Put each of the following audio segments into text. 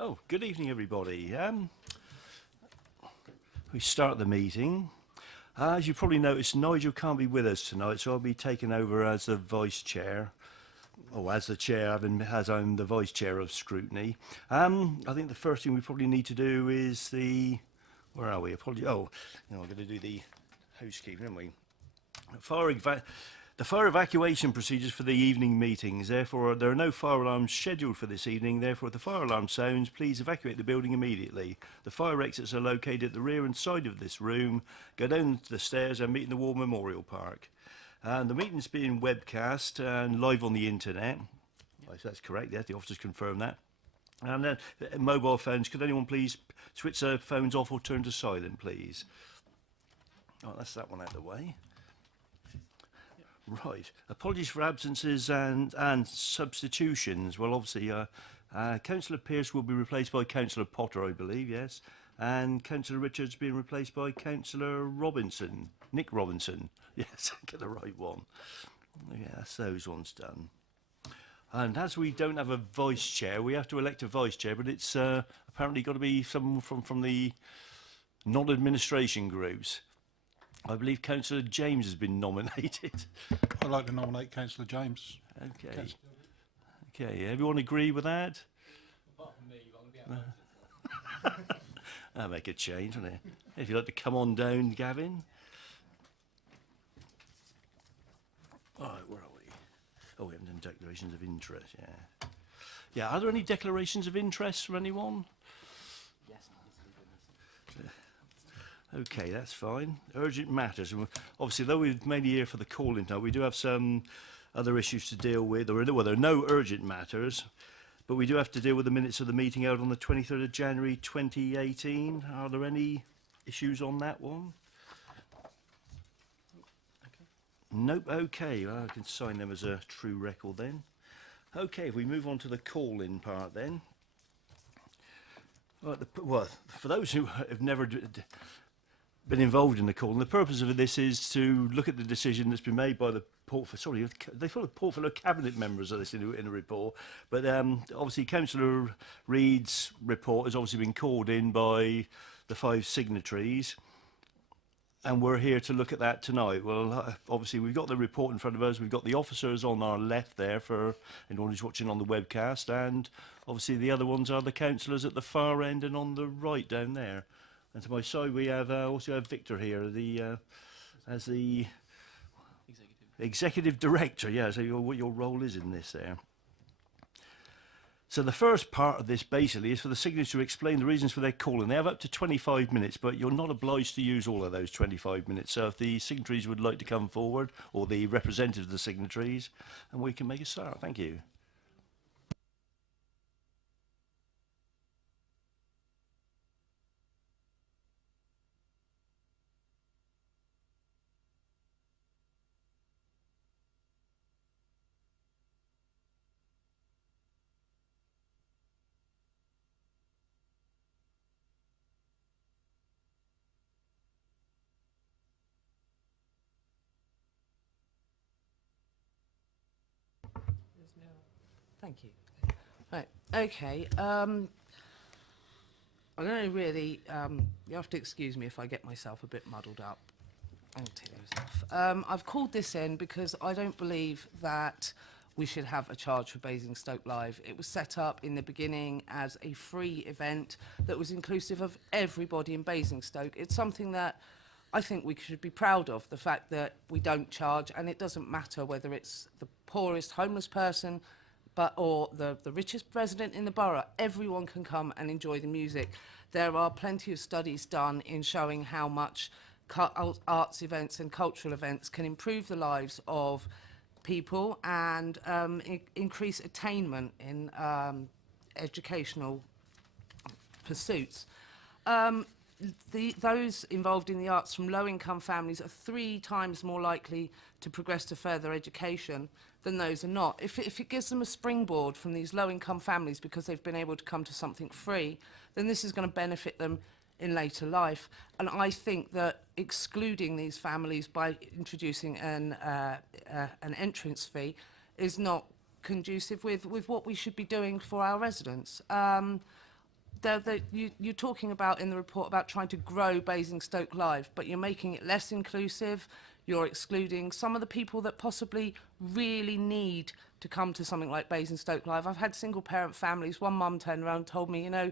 Oh, good evening, everybody. We start the meeting. As you probably noticed, Nigel can't be with us tonight, so I'll be taking over as the vice chair, or as the chair, as I'm the vice chair of Scrutiny. I think the first thing we probably need to do is where are we? Apologies. Oh, we're going to do the housekeeping, aren't we? The fire evacuation procedures for the evening meetings. Therefore, there are no fire alarms scheduled for this evening. Therefore, if the fire alarm sounds, please evacuate the building immediately. The fire exits are located at the rear and side of this room. Go down the stairs and meet in the War Memorial Park. And the meeting's being webcast and live on the internet. Yes, that's correct. Yes, the officers confirm that. And mobile phones. Could anyone please switch their phones off or turn to silent, please? Oh, that's that one out of the way. Right. Apologies for absences and substitutions. Well, obviously, Councillor Pearce will be replaced by Councillor Potter, I believe, yes. And Councillor Richards being replaced by Councillor Robinson. Nick Robinson. Yes, get the right one. Yeah, that's those ones done. And as we don't have a vice chair, we have to elect a vice chair, but it's apparently got to be someone from the non-administration groups. I believe Councillor James has been nominated. I'd like to nominate Councillor James. Okay. Okay, everyone agree with that? Apart from me, I'm going to be out. That'll make a change, won't it? If you'd like to come on down, Gavin. All right, where are we? Oh, we haven't done declarations of interest, yeah. Yeah, are there any declarations of interest from anyone? Okay, that's fine. Urgent matters. Obviously, though we're mainly here for the call-in now, we do have some other issues to deal with. There are no urgent matters, but we do have to deal with the minutes of the meeting out on the 23rd of January 2018. Are there any issues on that one? Okay. Nope. Okay, well, I can sign them as a true record then. Okay, if we move on to the call-in part then. Well, for those who have never been involved in the call, and the purpose of this is to look at the decision that's been made by the portfolio cabinet members of this in a report, but obviously Councillor Reid's report has obviously been called in by the 5 signatories, and we're here to look at that tonight. Well, obviously we've got the report in front of us, we've got the officers on our left there for anyone who's watching on the webcast, and obviously the other ones are the councillors at the far end and on the right down there. And to my side, we have also have Victor here, as the executive director. Yeah, so what your role is in this there. So the first part of this basically is for the signatories to explain the reasons for their call, and they have up to 25 minutes, but you're not obliged to use all of those 25 minutes. So if the signatories would like to come forward, or the representative of the signatories, and we can make a start. Thank you. Thank you. Right, okay. I'm going to really, you have to excuse me if I get myself a bit muddled up. I'll take those off. I've called this in because I don't believe that we should have a charge for Basingstoke Live. It was set up in the beginning as a free event that was inclusive of everybody in Basingstoke. It's something that I think we should be proud of, the fact that we don't charge, and it doesn't matter whether it's the poorest homeless person or the richest resident in the borough. Everyone can come and enjoy the music. There are plenty of studies done in showing how much arts events and cultural events can improve the lives of people and increase attainment in educational pursuits. Those involved in the arts from low-income families are 3 times more likely to progress to further education than those are not. If it gives them a springboard from these low-income families because they've been able to come to something free, then this is going to benefit them in later life. And I think that excluding these families by introducing an entrance fee is not conducive with what we should be doing for our residents. you're talking about in the report about trying to grow Basingstoke Live, but you're making it less inclusive. You're excluding some of the people that possibly really need to come to something like Basingstoke Live. I've had single parent families. One mum turned around and told me, you know,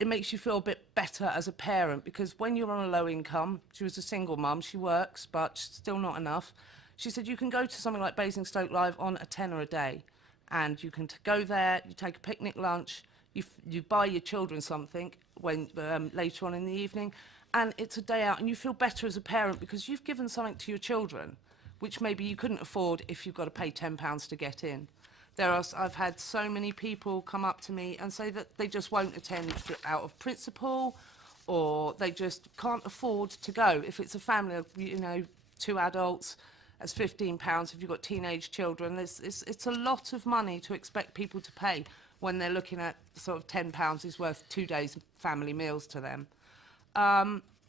it makes you feel a bit better as a parent because when you're on a low income, she was a single mum, she works, but still not enough. She said you can go to something like Basingstoke Live on a tenner a day, and you can go there, you take a picnic lunch, you buy your children something when later on in the evening, and it's a day out, and you feel better as a parent because you've given something to your children, which maybe you couldn't afford if you've got to pay £10 to get in. I've had so many people come up to me and say that they just won't attend out of principle, or they just can't afford to go. If it's a family of, you know, 2 adults, that's £15. If you've got teenage children, it's a lot of money to expect people to pay when they're looking at sort of £10 is worth 2 days family meals to them.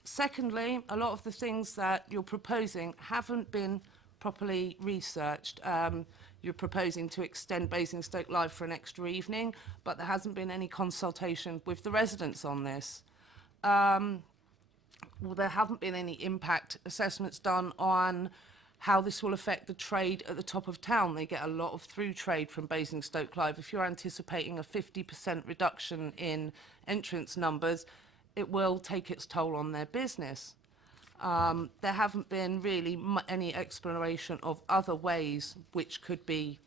Secondly, a lot of the things that you're proposing haven't been properly researched. You're proposing to extend Basingstoke Live for an extra evening, but there hasn't been any consultation with the residents on this. Well, there haven't been any impact assessments done on how this will affect the trade at the top of town. They get a lot of through trade from Basingstoke Live. If you're anticipating a 50% reduction in entrance numbers, it will take its toll on their business. There haven't been really any exploration of other ways which could be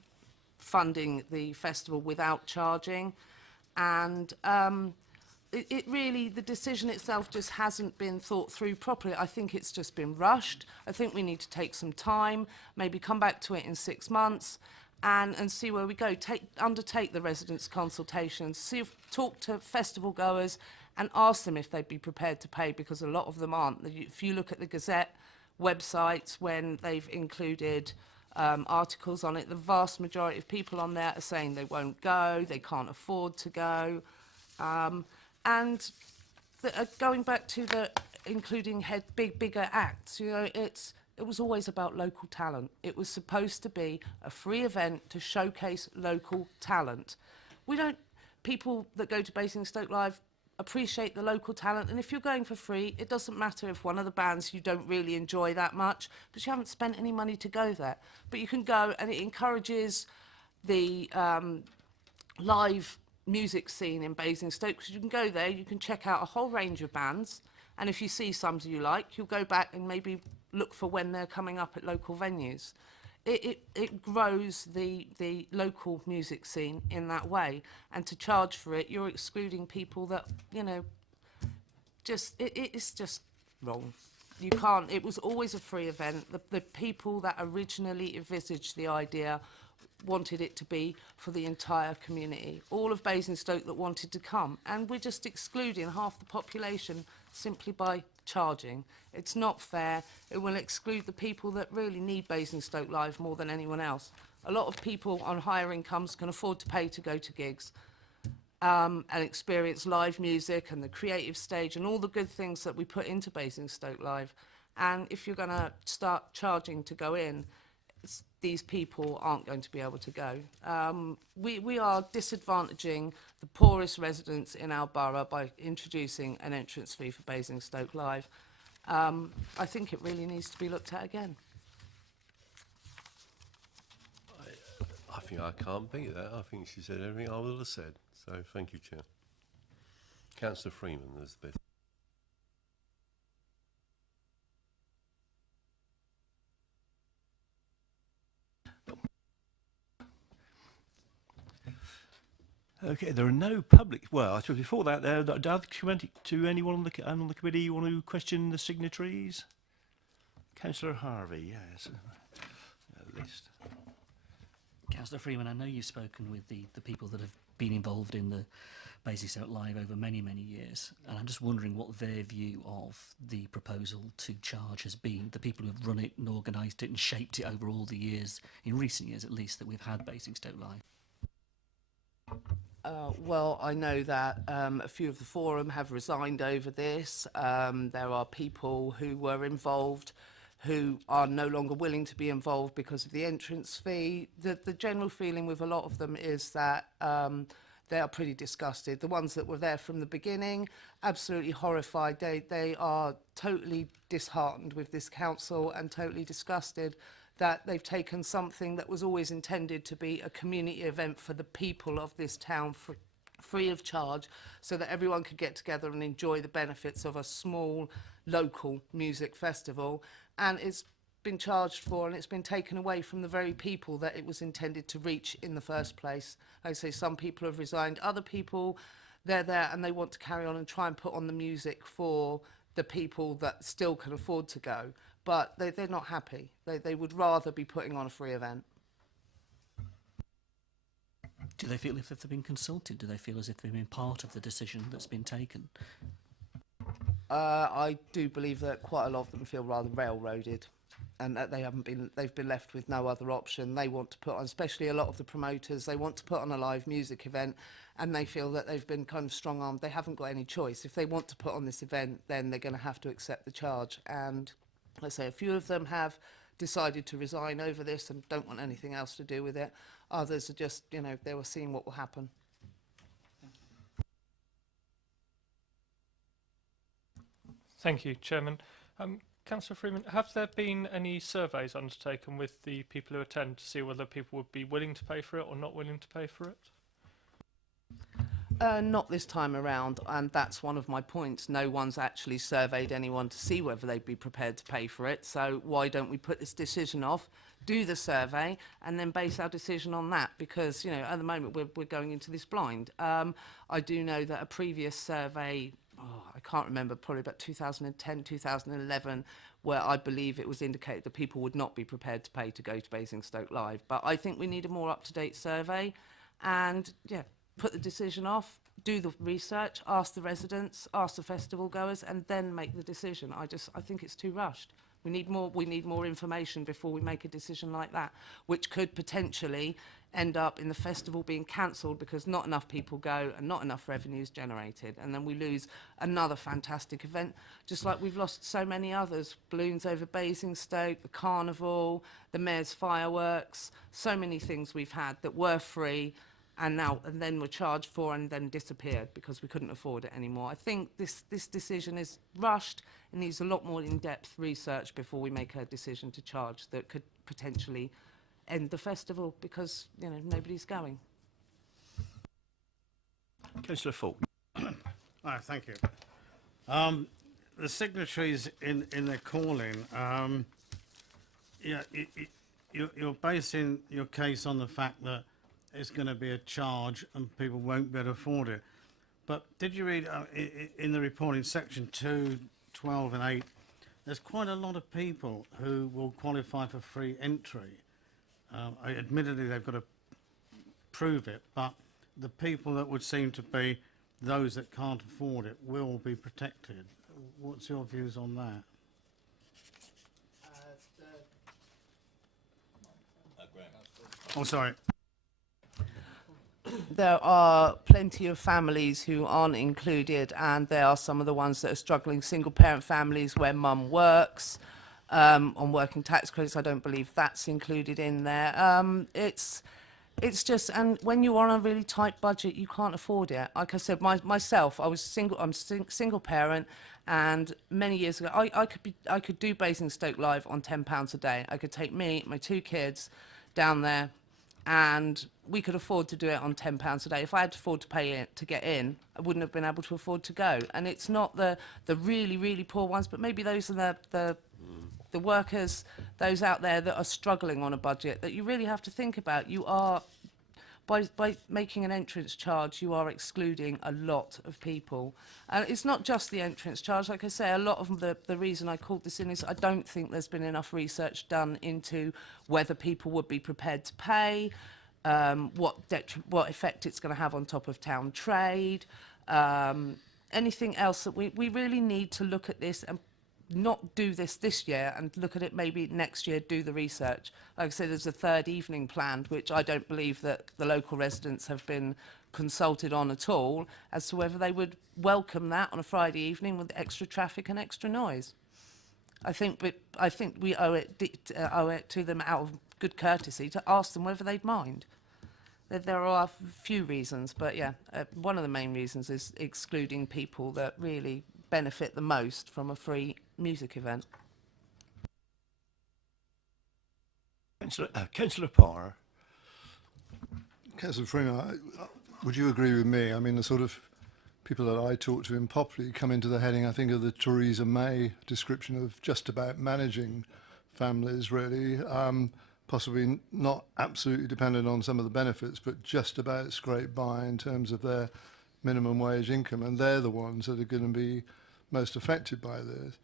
funding the festival without charging. And it really, the decision itself just hasn't been thought through properly. I think it's just been rushed. I think we need to take some time, maybe come back to it in 6 months and see where we go. Undertake the residents' consultations, talk to festival goers and ask them if they'd be prepared to pay, because a lot of them aren't. If you look at the Gazette websites, when they've included articles on it, the vast majority of people on there are saying they won't go, they can't afford to go. Going back to the including bigger acts, you know, it was always about local talent. It was supposed to be a free event to showcase local talent. People that go to Basingstoke Live appreciate the local talent, and if you're going for free, it doesn't matter if one of the bands you don't really enjoy that much, but you haven't spent any money to go there. But you can go, and it encourages the live music scene in Basingstoke, because you can go there, you can check out a whole range of bands, and if you see some you like, you'll go back and maybe look for when they're coming up at local venues. It grows the local music scene in that way, and to charge for it, you're excluding people that, you know, it's just wrong. You can't. It was always a free event. The people that originally envisaged the idea wanted it to be for the entire community, all of Basingstoke that wanted to come, and we're just excluding half the population simply by charging. It's not fair. It will exclude the people that really need Basingstoke Live more than anyone else. A lot of people on higher incomes can afford to pay to go to gigs and experience live music and the creative stage and all the good things that we put into Basingstoke Live. And if you're going to start charging to go in, these people aren't going to be able to go. We are disadvantaging the poorest residents in our borough by introducing an entrance fee for Basingstoke Live. I think it really needs to be looked at again. I think I can't beat that. I think she said everything I would have said. So thank you, Chair. Councillor Freeman, there's the bit. Okay, there are no public. Well, I suppose before that, to anyone on the committee you want to question the signatories? Councillor Harvey, yes. A list. Councillor Freeman, I know you've spoken with the people that have been involved in the Basingstoke Live over many, many years, and I'm just wondering what their view of the proposal to charge has been, the people who have run it and organised it and shaped it over all the years, in recent years at least, that we've had Basingstoke Live. Well, I know that a few of the forum have resigned over this. There are people who were involved who are no longer willing to be involved because of the entrance fee. The general feeling with a lot of them is that they are pretty disgusted. The ones that were there from the beginning, absolutely horrified. They are totally disheartened with this council and totally disgusted that they've taken something that was always intended to be a community event for the people of this town free of charge, so that everyone could get together and enjoy the benefits of a small local music festival, and it's been charged for and it's been taken away from the very people that it was intended to reach in the first place. Like I say, some people have resigned, other people, they're there and they want to carry on and try and put on the music for the people that still can afford to go, but they're not happy. They would rather be putting on a free event. Do they feel if they've been consulted? Do they feel as if they've been part of the decision that's been taken? I do believe that quite a lot of them feel rather railroaded, and that they've been left with no other option. They want to put on, especially a lot of the promoters, they want to put on a live music event, and they feel that they've been kind of strong-armed. They haven't got any choice. If they want to put on this event, then they're going to have to accept the charge. And let's say a few of them have decided to resign over this and don't want anything else to do with it. Others are just, you know, they were seeing what will happen. Thank you, Chairman. Councillor Freeman, have there been any surveys undertaken with the people who attend to see whether people would be willing to pay for it or not willing to pay for it? Not this time around, and that's one of my points. No one's actually surveyed anyone to see whether they'd be prepared to pay for it, so why don't we put this decision off, do the survey, and then base our decision on that, because, you know, at the moment we're going into this blind. I do know that a previous survey, I can't remember, probably about 2010, 2011, where I believe it was indicated that people would not be prepared to pay to go to Basingstoke Live. But I think we need a more up-to-date survey, and yeah, put the decision off, do the research, ask the residents, ask the festival goers, and then make the decision. I think it's too rushed. We need more information before we make a decision like that, which could potentially end up in the festival being cancelled because not enough people go and not enough revenues generated, and then we lose another fantastic event, just like we've lost so many others. Balloons over Basingstoke, the carnival, the mayor's fireworks, so many things we've had that were free and then were charged for and then disappeared because we couldn't afford it anymore. I think this decision is rushed and needs a lot more in-depth research before we make a decision to charge that could potentially end the festival because, you know, nobody's going. Councillor Falk. Thank you. The signatories in the calling, you're basing your case on the fact that it's going to be a charge and people won't be able to afford it. But did you read in the report in section 2, 12 and 8, there's quite a lot of people who will qualify for free entry. Admittedly, they've got to prove it, but the people that would seem to be those that can't afford it will be protected. What's your views on that? Oh, sorry. There are plenty of families who aren't included, and there are some of the ones that are struggling, single-parent families where mum works, on working tax credits. I don't believe that's included in there. It's just, and when you're on a really tight budget, you can't afford it. Like I said, myself, I'm single parent, and many years ago, I could do Basingstoke Live on £10 a day. I could take me, my 2 kids down there, and we could afford to do it on £10 a day. If I had to afford to pay it to get in, I wouldn't have been able to afford to go. And it's not the really, really poor ones, but maybe those are the workers, those out there that are struggling on a budget that you really have to think about. You are, by making an entrance charge, you are excluding a lot of people. And it's not just the entrance charge. Like I say, a lot of the reason I called this in is I don't think there's been enough research done into whether people would be prepared to pay, what effect it's going to have on top of town trade, anything else that we really need to look at this and not do this year and look at it maybe next year, do the research. Like I said, there's a 3rd evening planned, which I don't believe that the local residents have been consulted on at all, as to whether they would welcome that on a Friday evening with extra traffic and extra noise. I think we owe it to them out of good courtesy to ask them whether they'd mind. There are a few reasons, but yeah, one of the main reasons is excluding people that really benefit the most from a free music event. Councillor Parr. Councillor Freeman, would you agree with me? I mean, the sort of people that I talk to in Popley come into the heading, I think, of the Theresa May description of just about managing families, really. Possibly not absolutely dependent on some of the benefits, but just about scrape by in terms of their minimum wage income. And they're the ones that are going to be most affected by this.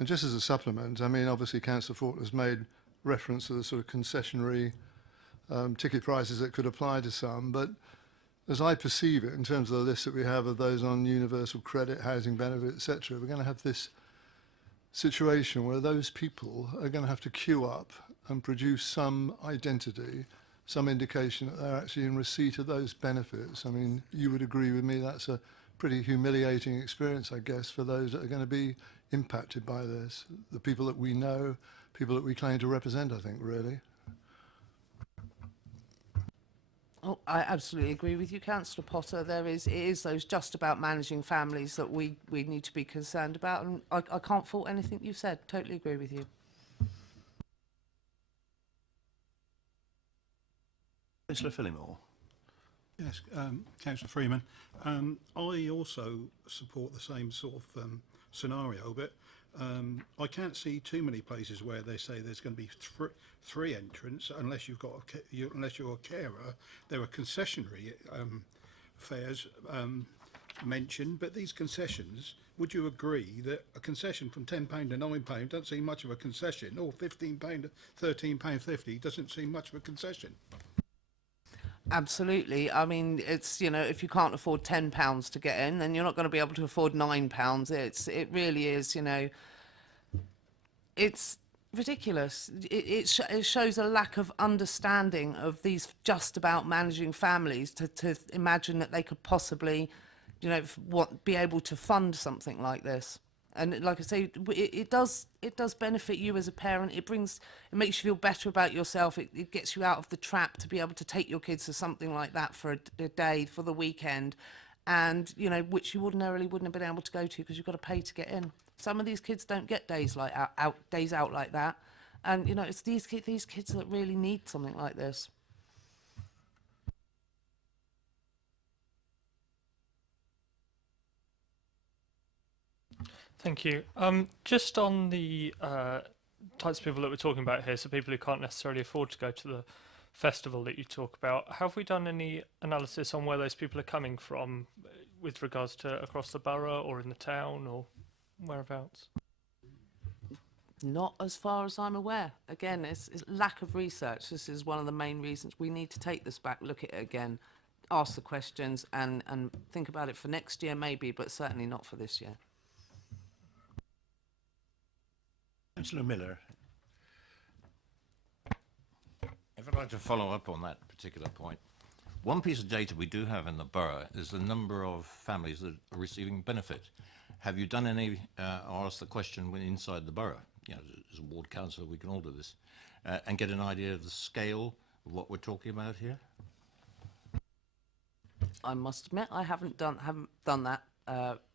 And just as a supplement, I mean, obviously Councillor Fort has made reference to the sort of concessionary ticket prices that could apply to some, but as I perceive it, in terms of the list that we have of those on universal credit, housing benefit, etc., we're going to have this situation where those people are going to have to queue up and produce some identity, some indication that they're actually in receipt of those benefits. I mean, you would agree with me that's a pretty humiliating experience, I guess, for those that are going to be impacted by this. The people that we know, people that we claim to represent, I think, really. Oh, I absolutely agree with you, Councillor Potter. It is those just about managing families that we need to be concerned about, and I can't fault anything you've said. Totally agree with you. Councillor Phillimore. Yes, Councillor Freeman. I also support the same sort of scenario, but I can't see too many places where they say there's going to be three entrants unless you've got unless you're a carer. There are concessionary fares mentioned, but these concessions, would you agree that a concession from £10 to £9 doesn't seem much of a concession, or £15 to £13.50 doesn't seem much of a concession? Absolutely. I mean, it's, you know, if you can't afford £10 to get in, then you're not going to be able to afford £9. It really is, you know, it's ridiculous. It shows a lack of understanding of these just about managing families to imagine that they could possibly, you know, be able to fund something like this. And like I say, it does benefit you as a parent. It makes you feel better about yourself. It gets you out of the trap to be able to take your kids to something like that for a day, for the weekend, and, you know, which you ordinarily wouldn't have been able to go to because you've got to pay to get in. Some of these kids don't get days out like that, and, you know, it's these kids that really need something like this. Thank you. Just on the types of people that we're talking about here, so people who can't necessarily afford to go to the festival that you talk about, have we done any analysis on where those people are coming from with regards to across the borough or in the town or whereabouts? Not as far as I'm aware. Again, it's lack of research. This is one of the main reasons we need to take this back, look at it again, ask the questions and think about it for next year maybe, but certainly not for this year. Councillor Miller. If I'd like to follow up on that particular point, one piece of data we do have in the borough is the number of families that are receiving benefit. Have you done any, or asked the question when inside the borough, you know, as a ward councillor we can all do this, and get an idea of the scale of what we're talking about here? I must admit I haven't done that,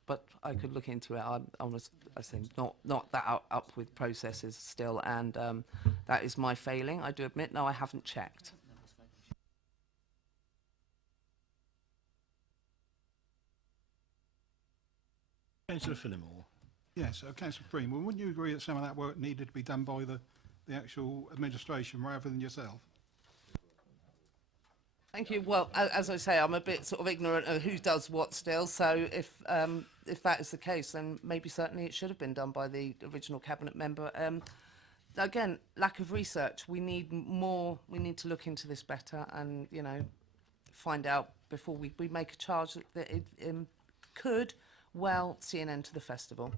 but I could look into it. I say not that up with processes still, and that is my failing. I do admit, no, I haven't checked. Councillor Phillimore. Yes, Councillor Freeman, wouldn't you agree that some of that work needed to be done by the actual administration rather than yourself? Thank you. Well, as I say, I'm a bit sort of ignorant of who does what still. So if that is the case, then maybe certainly it should have been done by the original cabinet member. Again, lack of research. We need more. We need to look into this better, and, you know, find out before we make a charge that it could well see an end to the festival.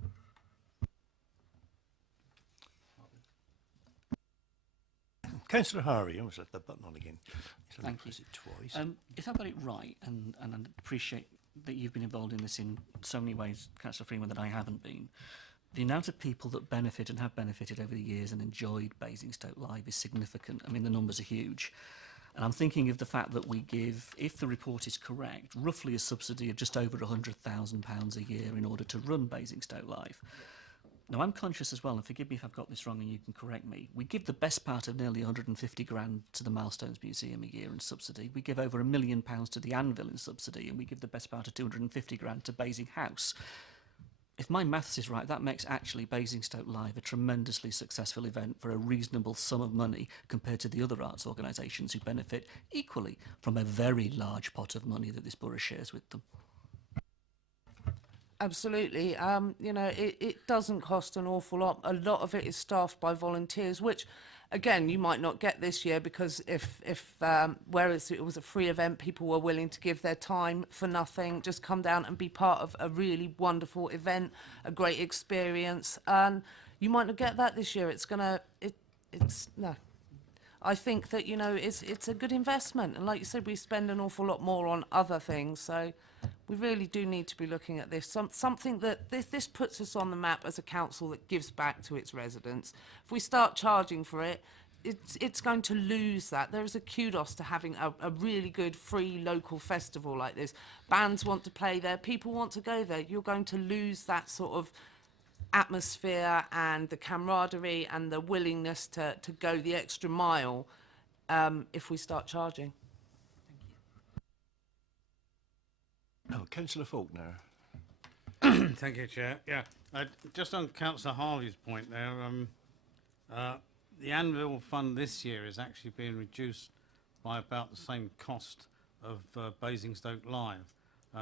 Councillor Harvey, I almost left that button on again. Thank you. Press it twice. If I've got it right, and I appreciate that you've been involved in this in so many ways, Councillor Freeman, that I haven't been, the amount of people that benefit and have benefited over the years and enjoyed Basingstoke Live is significant. I mean, the numbers are huge. And I'm thinking of the fact that we give, if the report is correct, roughly a subsidy of just over £100,000 a year in order to run Basingstoke Live. Now, I'm conscious as well, and forgive me if I've got this wrong and you can correct me, we give the best part of nearly 150 grand to the Milestones Museum a year in subsidy. We give over £1 million to the Anvil in subsidy, and we give the best part of 250 grand to Basing House. If my maths is right, that makes actually Basingstoke Live a tremendously successful event for a reasonable sum of money compared to the other arts organisations who benefit equally from a very large pot of money that this borough shares with them. Absolutely. You know, it doesn't cost an awful lot. A lot of it is staffed by volunteers, which, again, you might not get this year because whereas it was a free event, people were willing to give their time for nothing, just come down and be part of a really wonderful event, a great experience. And you might not get that this year. No. I think that, you know, it's a good investment. And like you said, we spend an awful lot more on other things. So we really do need to be looking at this. Something that this puts us on the map as a council that gives back to its residents. If we start charging for it, it's going to lose that. There is a kudos to having a really good free local festival like this. Bands want to play there. People want to go there. You're going to lose that sort of atmosphere and the camaraderie and the willingness to go the extra mile if we start charging. Oh, Councillor Faulkner. Thank you, Chair. Yeah, just on Councillor Harvey's point there, the Anvil Fund this year is actually being reduced by about the same cost of Basingstoke Live.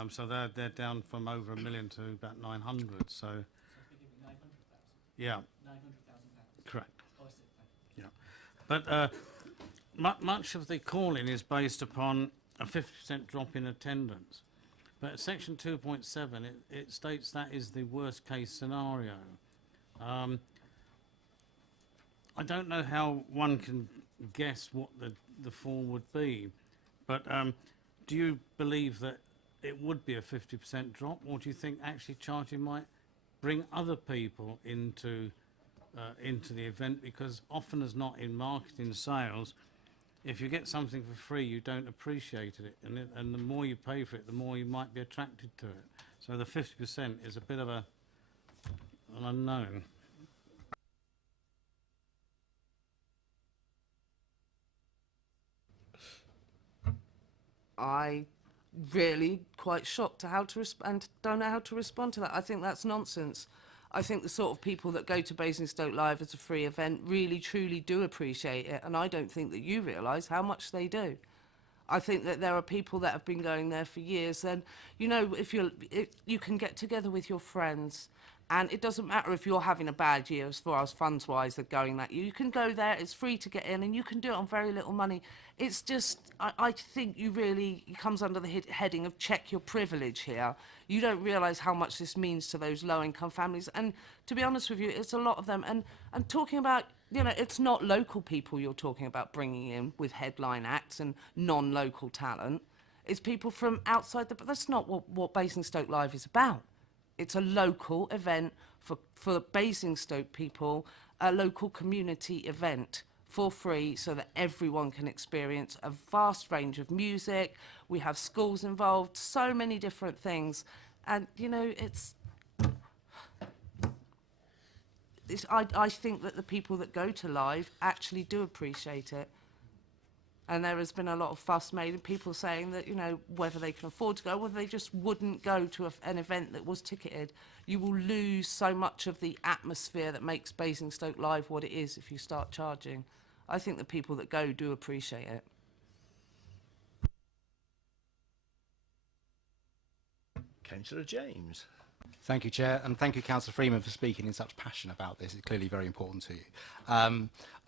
So they're down from over £1 million to about 900. So yeah, correct. Yeah, but much of the calling is based upon a 50% drop in attendance. But Section 2.7, it states that is the worst case scenario. I don't know how one can guess what the fall would be, but do you believe that it would be a 50% drop, or do you think actually charging might bring other people into the event? Because often as not in marketing sales, if you get something for free, you don't appreciate it, and the more you pay for it, the more you might be attracted to it. So the 50% is a bit of an unknown. I really quite shocked to how to and don't know how to respond to that. I think that's nonsense. I think the sort of people that go to Basingstoke Live as a free event really truly do appreciate it, and I don't think that you realise how much they do. I think that there are people that have been going there for years, and you know, if you can get together with your friends, and it doesn't matter if you're having a bad year as far as funds wise they're going that year. You can go there, it's free to get in, and you can do it on very little money. It's just, I think it comes under the heading of check your privilege here. You don't realise how much this means to those low-income families, and to be honest with you, it's a lot of them. And talking about, you know, it's not local people you're talking about bringing in with headline acts and non-local talent. It's people from outside but that's not what Basingstoke Live is about. It's a local event for Basingstoke people, a local community event for free so that everyone can experience a vast range of music. We have schools involved, so many different things. And, you know, I think that the people that go to Live actually do appreciate it. And there has been a lot of fuss made and people saying that, you know, whether they can afford to go, whether they just wouldn't go to an event that was ticketed. You will lose so much of the atmosphere that makes Basingstoke Live what it is if you start charging. I think the people that go do appreciate it. Councillor James. Thank you, Chair, and thank you, Councillor Freeman, for speaking in such passion about this. It's clearly very important to you.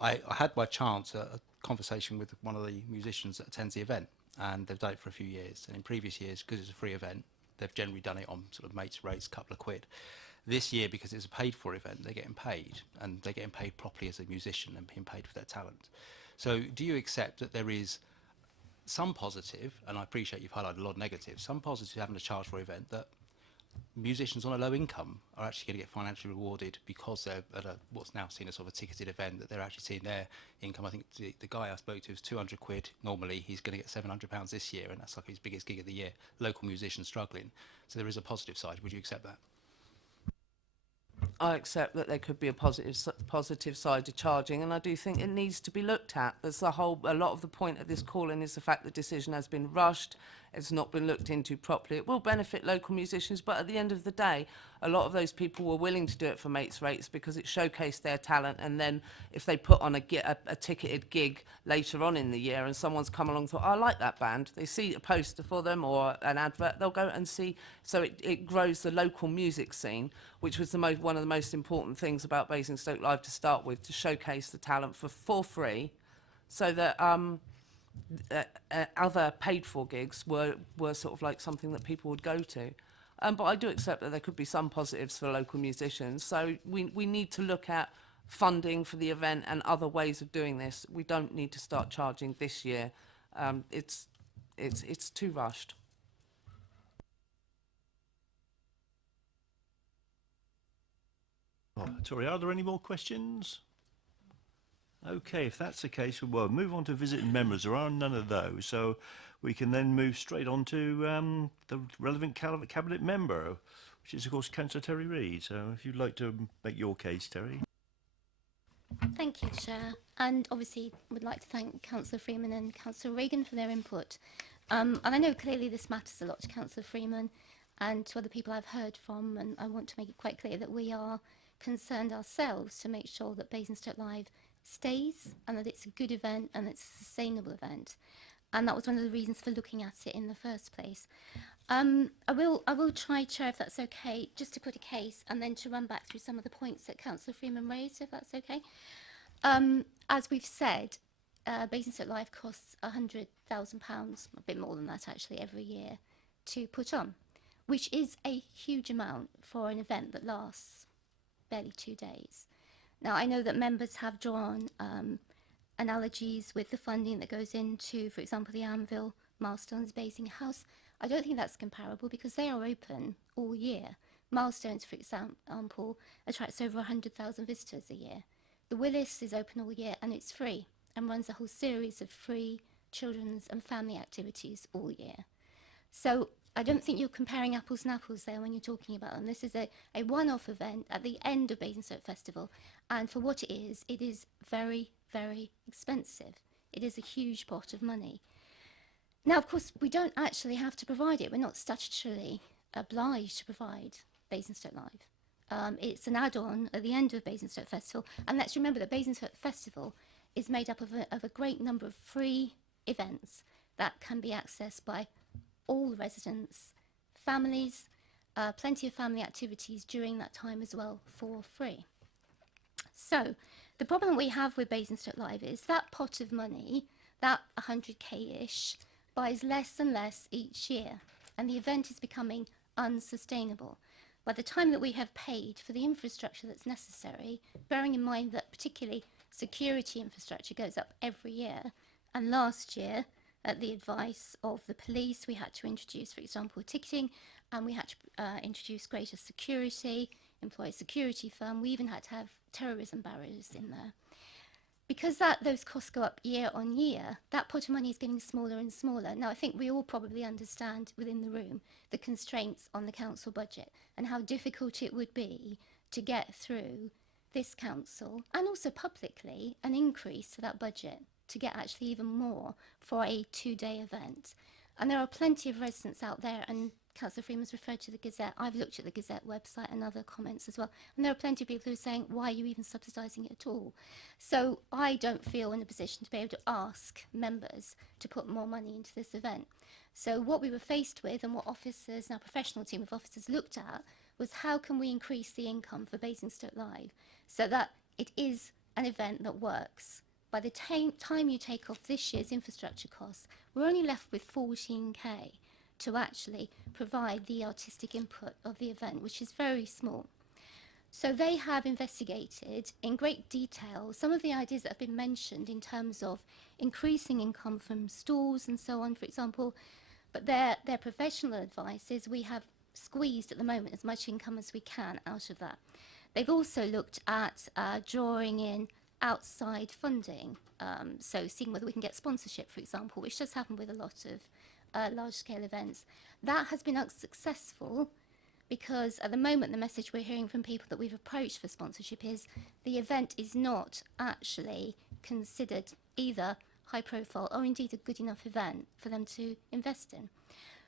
I had by chance a conversation with one of the musicians that attends the event, and they've done it for a few years. And in previous years, because it's a free event, they've generally done it on sort of mates' rates, a couple of quid. This year, because it's a paid-for event, they're getting paid, and they're getting paid properly as a musician and being paid for their talent. So do you accept that there is some positive, and I appreciate you've highlighted a lot of negatives, some positive having to charge for an event that musicians on a low income are actually going to get financially rewarded because they're at what's now seen as sort of a ticketed event, that they're actually seeing their income. I think the guy I spoke to was 200 quid normally. He's going to get £700 this year, and that's like his biggest gig of the year. Local musicians struggling. So there is a positive side. Would you accept that? I accept that there could be a positive side to charging, and I do think it needs to be looked at. That's a lot of the point of this call-in is the fact the decision has been rushed. It's not been looked into properly. It will benefit local musicians, but at the end of the day, a lot of those people were willing to do it for mates' rates because it showcased their talent. And then if they put on a ticketed gig later on in the year and someone's come along and thought, I like that band, they see a poster for them or an advert, they'll go and see. So it grows the local music scene, which was one of the most important things about Basingstoke Live to start with, to showcase the talent for free, so that other paid-for gigs were sort of like something that people would go to. But I do accept that there could be some positives for local musicians. So we need to look at funding for the event and other ways of doing this. We don't need to start charging this year. It's too rushed. Oh, Tori, are there any more questions? Okay, if that's the case, we'll move on to visiting members. There are none of those, so we can then move straight on to the relevant cabinet member, which is, of course, Councillor Terry Reid. So if you'd like to make your case, Terry. Thank you, Chair. And obviously would like to thank Councillor Freeman and Councillor Reagan for their input. And I know clearly this matters a lot to Councillor Freeman and to other people I've heard from, and I want to make it quite clear that we are concerned ourselves to make sure that Basingstoke Live stays and that it's a good event and it's a sustainable event. And that was one of the reasons for looking at it in the first place. I will try, Chair, if that's okay, just to put a case and then to run back through some of the points that Councillor Freeman raised, if that's okay. As we've said, Basingstoke Live costs £100,000, a bit more than that actually, every year to put on, which is a huge amount for an event that lasts barely 2 days. Now, I know that members have drawn analogies with the funding that goes into, for example, the Anvil Milestones Basing House. I don't think that's comparable because they are open all year. Milestones, for example, attracts over 100,000 visitors a year. The Willis is open all year and it's free and runs a whole series of free children's and family activities all year. So I don't think you're comparing apples and apples there when you're talking about them. This is a one-off event at the end of Basingstoke Festival, and for what it is very, very expensive. It is a huge pot of money. Now, of course, we don't actually have to provide it. We're not statutorily obliged to provide Basingstoke Live. It's an add-on at the end of Basingstoke Festival, and let's remember that Basingstoke Festival is made up of a great number of free events that can be accessed by all residents, families, plenty of family activities during that time as well for free. So the problem we have with Basingstoke Live is that pot of money, that 100k-ish, buys less and less each year, and the event is becoming unsustainable. By the time that we have paid for the infrastructure that's necessary, bearing in mind that particularly security infrastructure goes up every year, and last year, at the advice of the police, we had to introduce, for example, ticketing, and we had to introduce greater security, employ a security firm. We even had to have terrorism barriers in there. Because those costs go up year on year, that pot of money is getting smaller and smaller. Now, I think we all probably understand within the room the constraints on the council budget and how difficult it would be to get through this council, and also publicly, an increase to that budget to get actually even more for a 2-day event. And there are plenty of residents out there, and Councillor Freeman's referred to the Gazette. I've looked at the Gazette website and other comments as well, and there are plenty of people who are saying, why are you even subsidising it at all? So I don't feel in a position to be able to ask members to put more money into this event. So what we were faced with, and what officers, and our professional team of officers looked at, was how can we increase the income for Basingstoke Live so that it is an event that works. By the time you take off this year's infrastructure costs, we're only left with 14k to actually provide the artistic input of the event, which is very small. So they have investigated in great detail some of the ideas that have been mentioned in terms of increasing income from stalls and so on, for example, but their professional advice is we have squeezed at the moment as much income as we can out of that. They've also looked at drawing in outside funding, so seeing whether we can get sponsorship, for example, which does happen with a lot of large-scale events. That has been unsuccessful because at the moment the message we're hearing from people that we've approached for sponsorship is the event is not actually considered either high profile or indeed a good enough event for them to invest in.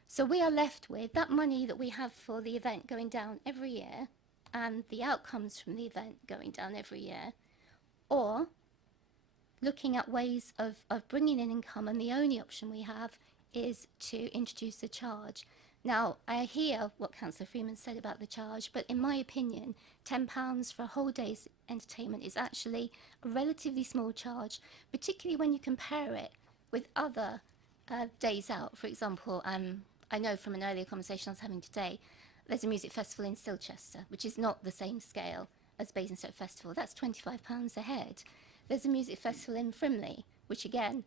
So we are left with that money that we have for the event going down every year and the outcomes from the event going down every year, or looking at ways of bringing in income, and the only option we have is to introduce a charge. Now, I hear what Councillor Freeman said about the charge, but in my opinion, £10 for a whole day's entertainment is actually a relatively small charge, particularly when you compare it with other days out. For example, I know from an earlier conversation I was having today, there's a music festival in Silchester, which is not the same scale as Basingstoke Festival. That's £25 a head. There's a music festival in Frimley, which again,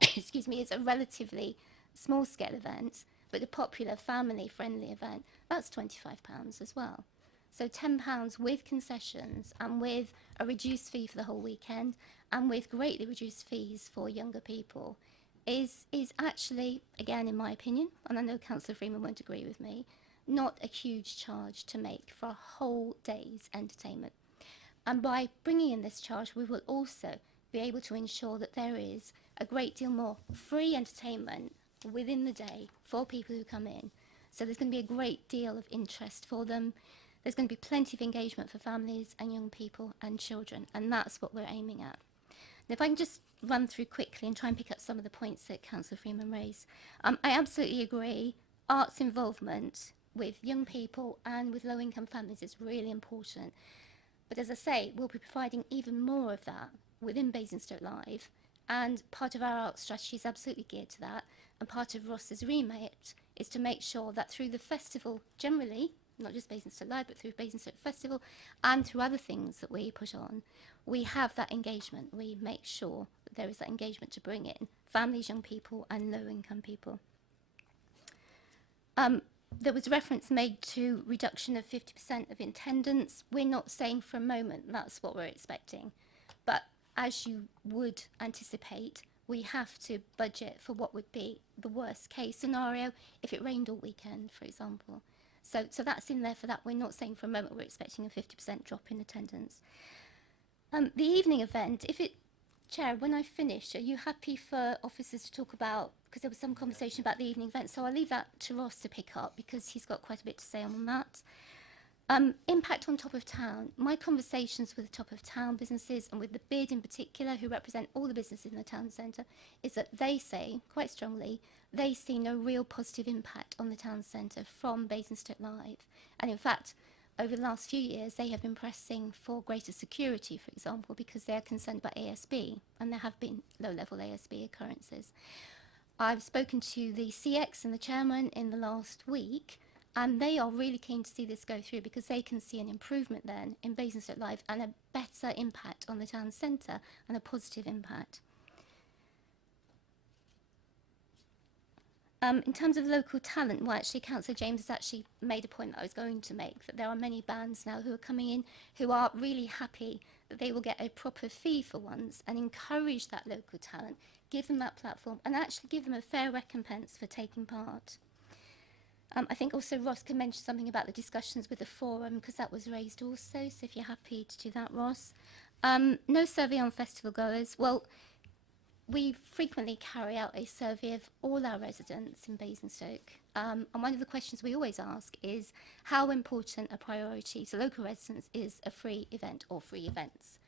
excuse me, is a relatively small scale event, but a popular family-friendly event, that's £25 as well. So £10 with concessions and with a reduced fee for the whole weekend and with greatly reduced fees for younger people is actually, again, in my opinion, and I know Councillor Freeman won't agree with me, not a huge charge to make for a whole day's entertainment. And by bringing in this charge, we will also be able to ensure that there is a great deal more free entertainment within the day for people who come in. So there's going to be a great deal of interest for them. There's going to be plenty of engagement for families and young people and children, and that's what we're aiming at. Now, if I can just run through quickly and try and pick up some of the points that Councillor Freeman raised. I absolutely agree. Arts involvement with young people and with low-income families is really important. But as I say, we'll be providing even more of that within Basingstoke Live, and part of our arts strategy is absolutely geared to that, and part of Ross's remit is to make sure that through the festival generally, not just Basingstoke Live, but through Basingstoke Festival and through other things that we put on, we have that engagement. We make sure that there is that engagement to bring in families, young people and low-income people. There was reference made to reduction of 50% of attendance. We're not saying for a moment that's what we're expecting, but as you would anticipate, we have to budget for what would be the worst case scenario if it rained all weekend, for example. So that's in there for that. We're not saying for a moment we're expecting a 50% drop in attendance. The evening event, Chair, when I finish, are you happy for officers to talk about, because there was some conversation about the evening event, so I'll leave that to Ross to pick up because he's got quite a bit to say on that. Impact on top of town. My conversations with the top of town businesses and with the BID in particular, who represent all the businesses in the town centre, is that they say, quite strongly, they see no real positive impact on the town centre from Basingstoke Live. And in fact, over the last few years, they have been pressing for greater security, for example, because they are concerned about ASB, and there have been low-level ASB occurrences. I've spoken to the CX and the chairman in the last week, and they are really keen to see this go through because they can see an improvement then in Basingstoke Live and a better impact on the town centre and a positive impact. In terms of local talent, well, actually, Councillor James has actually made a point that I was going to make, that there are many bands now who are coming in who are really happy that they will get a proper fee for once and encourage that local talent, give them that platform and actually give them a fair recompense for taking part. I think also Ross can mention something about the discussions with the forum because that was raised also, so if you're happy to do that, Ross. No survey on festival goers. Well, we frequently carry out a survey of all our residents in Basingstoke, and one of the questions we always ask is how important a priority to local residents is a free event or free events.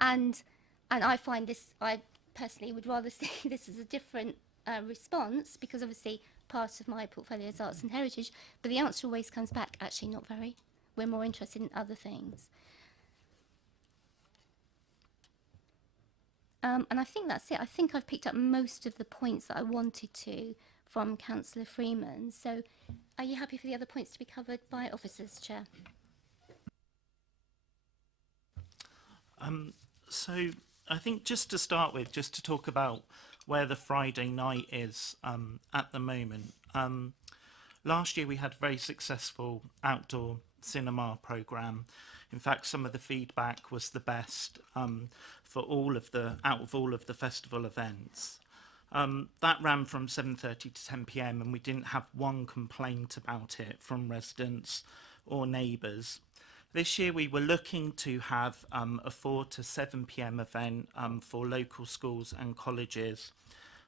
And I find this, I personally would rather see this as a different response because obviously part of my portfolio is arts and heritage, but the answer always comes back, actually not very. We're more interested in other things. And I think that's it. I think I've picked up most of the points that I wanted to from Councillor Freeman. So are you happy for the other points to be covered by officers, Chair? So I think just to start with, just to talk about where the Friday night is at the moment. last year we had a very successful outdoor cinema programme. In fact, some of the feedback was the best for out of all of the festival events. That ran from 7:30 to 10 p.m. and we didn't have one complaint about it from residents or neighbours. This year we were looking to have a 4 to 7 p.m. event for local schools and colleges.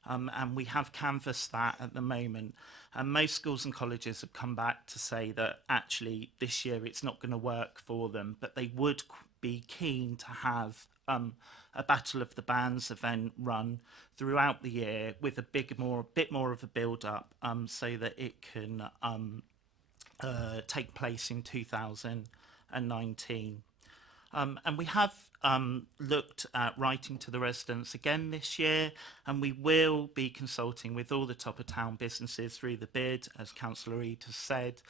And we have canvassed that at the moment. And most schools and colleges have come back to say that actually this year it's not going to work for them, but they would be keen to have a Battle of the Bands event run throughout the year with a bit more of a build-up so that it can take place in 2019. And we have looked at writing to the residents again this year, and we will be consulting with all the top of town businesses through the bid, as Councillor Reid has said.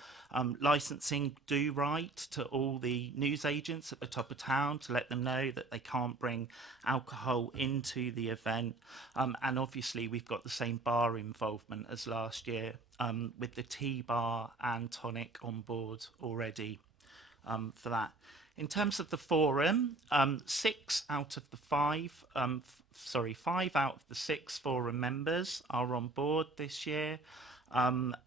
Licensing do write to all the news agents at the top of town to let them know that they can't bring alcohol into the event. And obviously we've got the same bar involvement as last year with the tea bar and tonic on board already for that. In terms of the forum, 5 out of the 6 forum members are on board this year.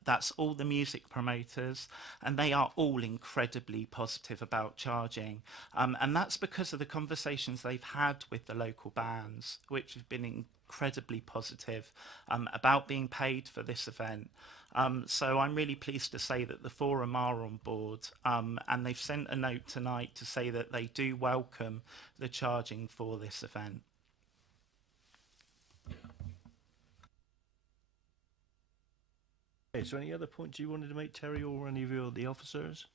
That's all the music promoters, and they are all incredibly positive about charging. And that's because of the conversations they've had with the local bands, which have been incredibly positive about being paid for this event. So I'm really pleased to say that the forum are on board, and they've sent a note tonight to say that they do welcome the charging for this event. Okay, so any other points you wanted to make, Terry, or any of the officers?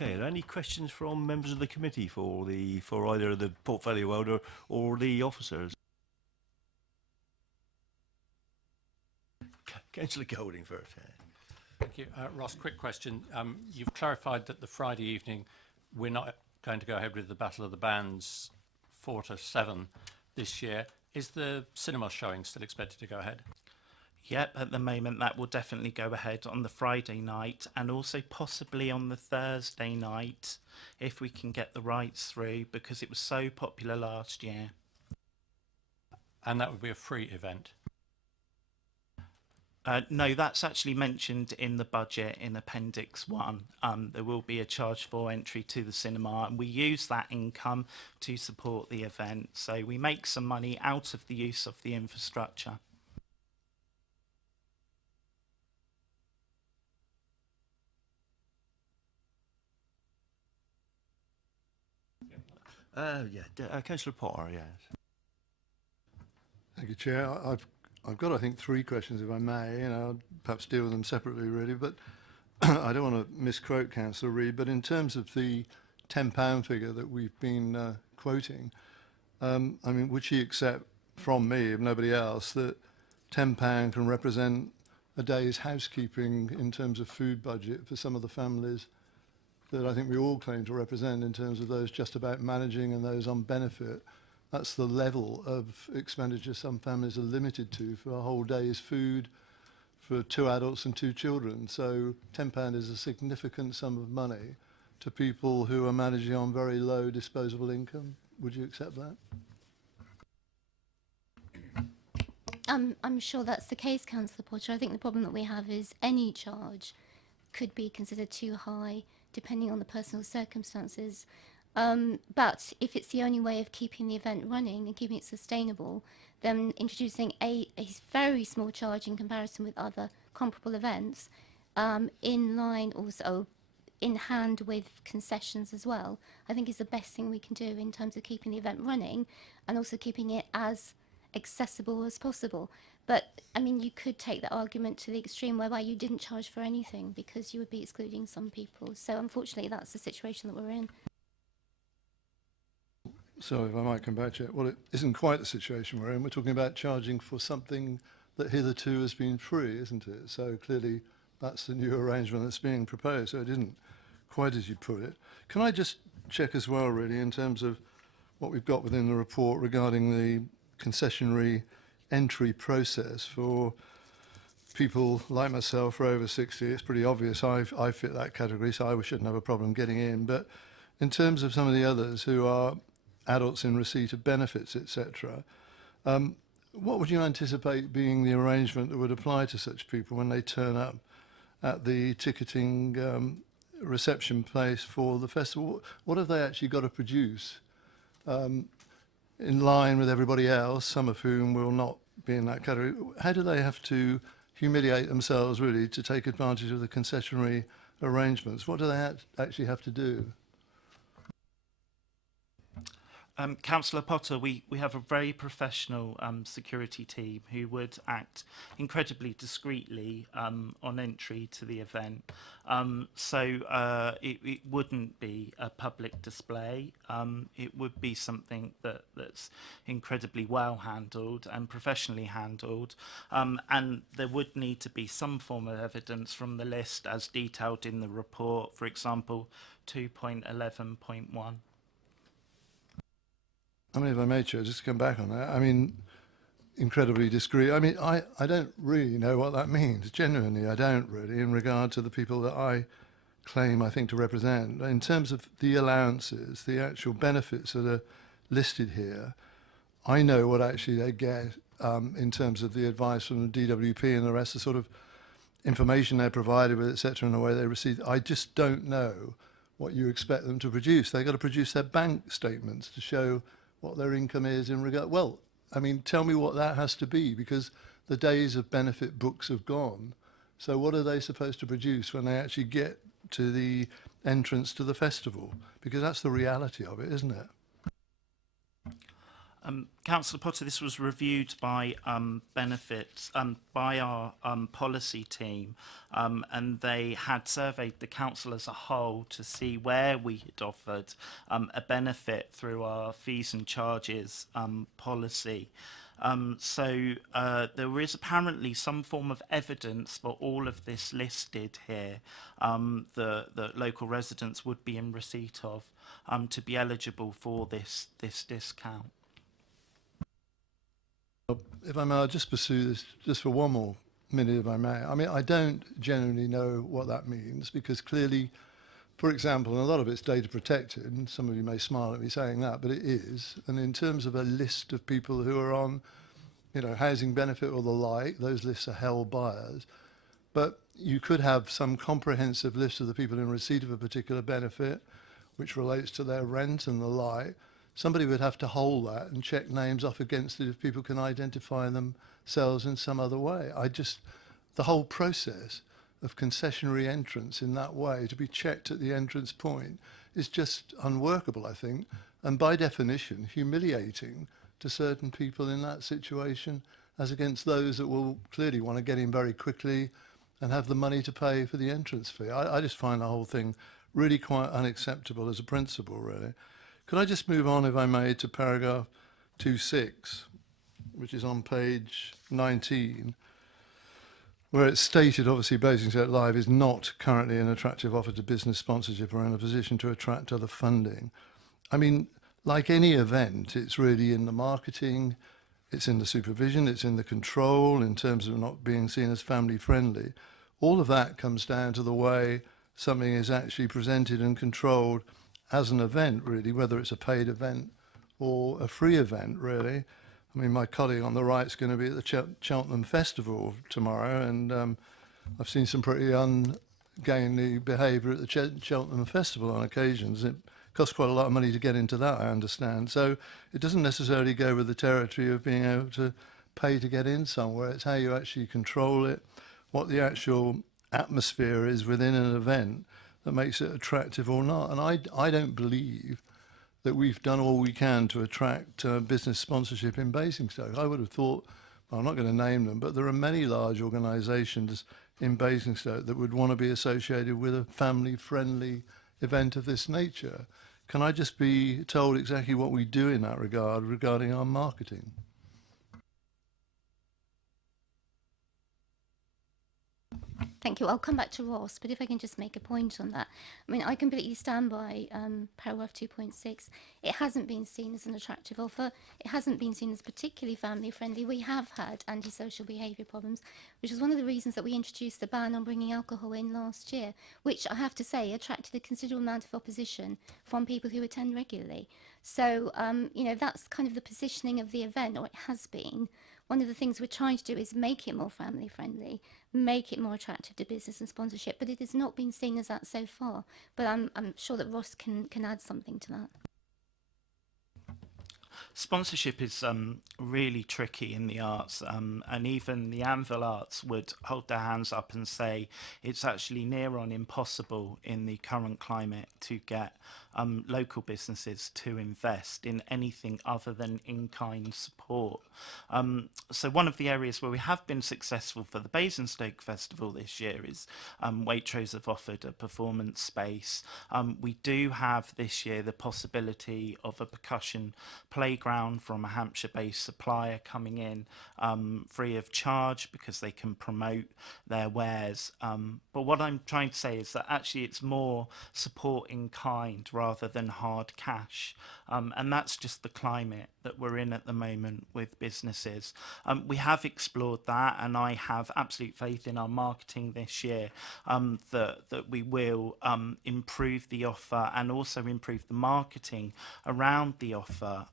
Okay, are there any questions from members of the committee for either the portfolio holder or the officers? Councillor Golding first. Thank you. Ross, quick question. You've clarified that the Friday evening we're not going to go ahead with the Battle of the Bands 4 to 7 this year. Is the cinema showing still expected to go ahead? Yep, at the moment that will definitely go ahead on the Friday night and also possibly on the Thursday night if we can get the rights through, because it was so popular last year. And that would be a free event? No, that's actually mentioned in the budget in Appendix 1. There will be a charge for entry to the cinema, and we use that income to support the event. So we make some money out of the use of the infrastructure. Councillor Potter, yes. Thank you, Chair. I've got, I think, 3 questions, if I may. I'll perhaps deal with them separately, really. But I don't want to misquote Councillor Reid, but in terms of the £10 figure that we've been quoting, I mean, would she accept from me, if nobody else, that £10 can represent a day's housekeeping in terms of food budget for some of the families that I think we all claim to represent in terms of those just about managing and those on benefit? That's the level of expenditure some families are limited to for a whole day's food for 2 adults and 2 children. So £10 is a significant sum of money to people who are managing on very low disposable income. Would you accept that? I'm sure that's the case, Councillor Potter. I think the problem that we have is any charge could be considered too high depending on the personal circumstances. But if it's the only way of keeping the event running and keeping it sustainable, then introducing a very small charge in comparison with other comparable events, in line also in hand with concessions as well, I think is the best thing we can do in terms of keeping the event running and also keeping it as accessible as possible. But I mean, you could take that argument to the extreme whereby you didn't charge for anything because you would be excluding some people. So unfortunately, that's the situation that we're in. So if I might come back to it, well, it isn't quite the situation we're in. We're talking about charging for something that hitherto has been free, isn't it? So clearly that's the new arrangement that's being proposed. So it isn't quite as you put it. Can I just check as well, really, in terms of what we've got within the report regarding the concessionary entry process for people like myself who are over 60. It's pretty obvious I fit that category, so I shouldn't have a problem getting in. But in terms of some of the others who are adults in receipt of benefits, etc., what would you anticipate being the arrangement that would apply to such people when they turn up at the ticketing reception place for the festival? What have they actually got to produce in line with everybody else, some of whom will not be in that category? How do they have to humiliate themselves, really, to take advantage of the concessionary arrangements? What do they actually have to do? Councillor Potter, we have a very professional security team who would act incredibly discreetly on entry to the event. So it wouldn't be a public display. It would be something that's incredibly well handled and professionally handled. And there would need to be some form of evidence from the list as detailed in the report, for example, 2.11.1. I mean, if I may, Chair, just to come back on that, I mean, incredibly discreet. I mean, I don't really know what that means. Genuinely, I don't really, in regard to the people that I claim, I think, to represent. In terms of the allowances, the actual benefits that are listed here, I know what actually they get in terms of the advice from the DWP and the rest, the sort of information they're provided with, etc., and the way they receive. I just don't know what you expect them to produce. They've got to produce their bank statements to show what their income is in regard. Well, I mean, tell me what that has to be, because the days of benefit books have gone. So what are they supposed to produce when they actually get to the entrance to the festival? Because that's the reality of it, isn't it? Councillor Potter, this was reviewed by benefits by our policy team, and they had surveyed the council as a whole to see where we had offered a benefit through our fees and charges policy. So there is apparently some form of evidence for all of this listed here that local residents would be in receipt of to be eligible for this discount. If I may, I'll just pursue this just for one more minute, if I may. I mean, I don't genuinely know what that means, because clearly, for example, and a lot of it's data protected, and some of you may smile at me saying that, but it is. And in terms of a list of people who are on, you know, housing benefit or the like, those lists are held by us. But you could have some comprehensive list of the people in receipt of a particular benefit, which relates to their rent and the like. Somebody would have to hold that and check names off against it if people can identify themselves in some other way. The whole process of concessionary entrance in that way, to be checked at the entrance point, is just unworkable, I think, and by definition humiliating to certain people in that situation, as against those that will clearly want to get in very quickly and have the money to pay for the entrance fee. I just find the whole thing really quite unacceptable as a principle, really. Could I just move on, if I may, to paragraph 2.6, which is on page 19, where it's stated, obviously, Basingstoke Live is not currently an attractive offer to business sponsorship or in a position to attract other funding. I mean, like any event, it's really in the marketing, it's in the supervision, it's in the control in terms of not being seen as family friendly. All of that comes down to the way something is actually presented and controlled as an event, really, whether it's a paid event or a free event, really. I mean, my colleague on the right is going to be at the Cheltenham Festival tomorrow, and I've seen some pretty ungainly behaviour at the Cheltenham Festival on occasions. It costs quite a lot of money to get into that, I understand. So it doesn't necessarily go with the territory of being able to pay to get in somewhere. It's how you actually control it, what the actual atmosphere is within an event that makes it attractive or not. And I don't believe that we've done all we can to attract business sponsorship in Basingstoke. I would have thought, well, I'm not going to name them, but there are many large organisations in Basingstoke that would want to be associated with a family-friendly event of this nature. Can I just be told exactly what we do in that regard regarding our marketing? Thank you. I'll come back to Ross, but if I can just make a point on that. I mean, I completely stand by paragraph 2.6. It hasn't been seen as an attractive offer. It hasn't been seen as particularly family friendly. We have had antisocial behaviour problems, which is one of the reasons that we introduced the ban on bringing alcohol in last year, which I have to say attracted a considerable amount of opposition from people who attend regularly. So, you know, that's kind of the positioning of the event, or it has been. One of the things we're trying to do is make it more family friendly, make it more attractive to business and sponsorship, but it has not been seen as that so far. But I'm sure that Ross can add something to that. Sponsorship is really tricky in the arts, and even the Anvil Arts would hold their hands up and say it's actually near on impossible in the current climate to get local businesses to invest in anything other than in-kind support. So one of the areas where we have been successful for the Basingstoke Festival this year is Waitrose have offered a performance space. We do have this year the possibility of a percussion playground from a Hampshire-based supplier coming in free of charge because they can promote their wares. But what I'm trying to say is that actually it's more support in kind rather than hard cash. And that's just the climate that we're in at the moment with businesses. We have explored that, and I have absolute faith in our marketing this year that we will improve the offer and also improve the marketing around the offer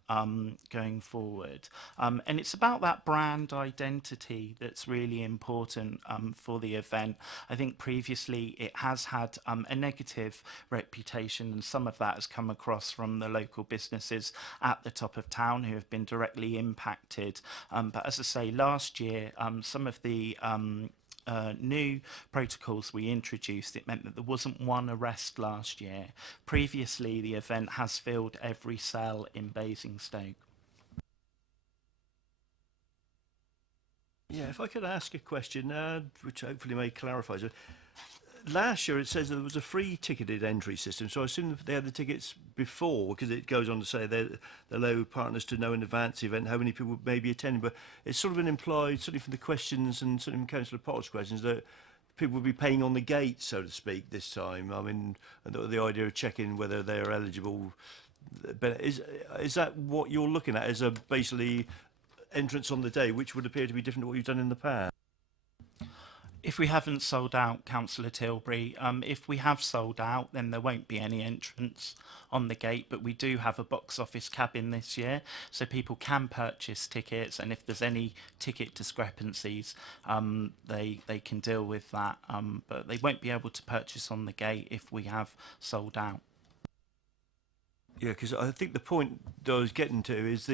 going forward. And it's about that brand identity that's really important for the event. I think previously it has had a negative reputation, and some of that has come across from the local businesses at the top of town who have been directly impacted. But as I say, last year, some of the new protocols we introduced, it meant that there wasn't one arrest last year. Previously, the event has filled every cell in Basingstoke. Yeah, if I could ask a question, which hopefully may clarify. So, last year it says that there was a free ticketed entry system, so I assume that they had the tickets before, because it goes on to say they allow partners to know in advance the event how many people may be attending. But it's sort of been implied, certainly from the questions and certainly from Councillor Potter's questions, that people will be paying on the gate, so to speak, this time. I mean, the idea of checking whether they're eligible. But is that what you're looking at as a basically entrance on the day, which would appear to be different to what you've done in the past? If we haven't sold out, Councillor Tilbury, if we have sold out, then there won't be any entrance on the gate, but we do have a box office cabin this year, so people can purchase tickets, and if there's any ticket discrepancies, they can deal with that, but they won't be able to purchase on the gate if we have sold out. Yeah, because I think the point that I was getting to is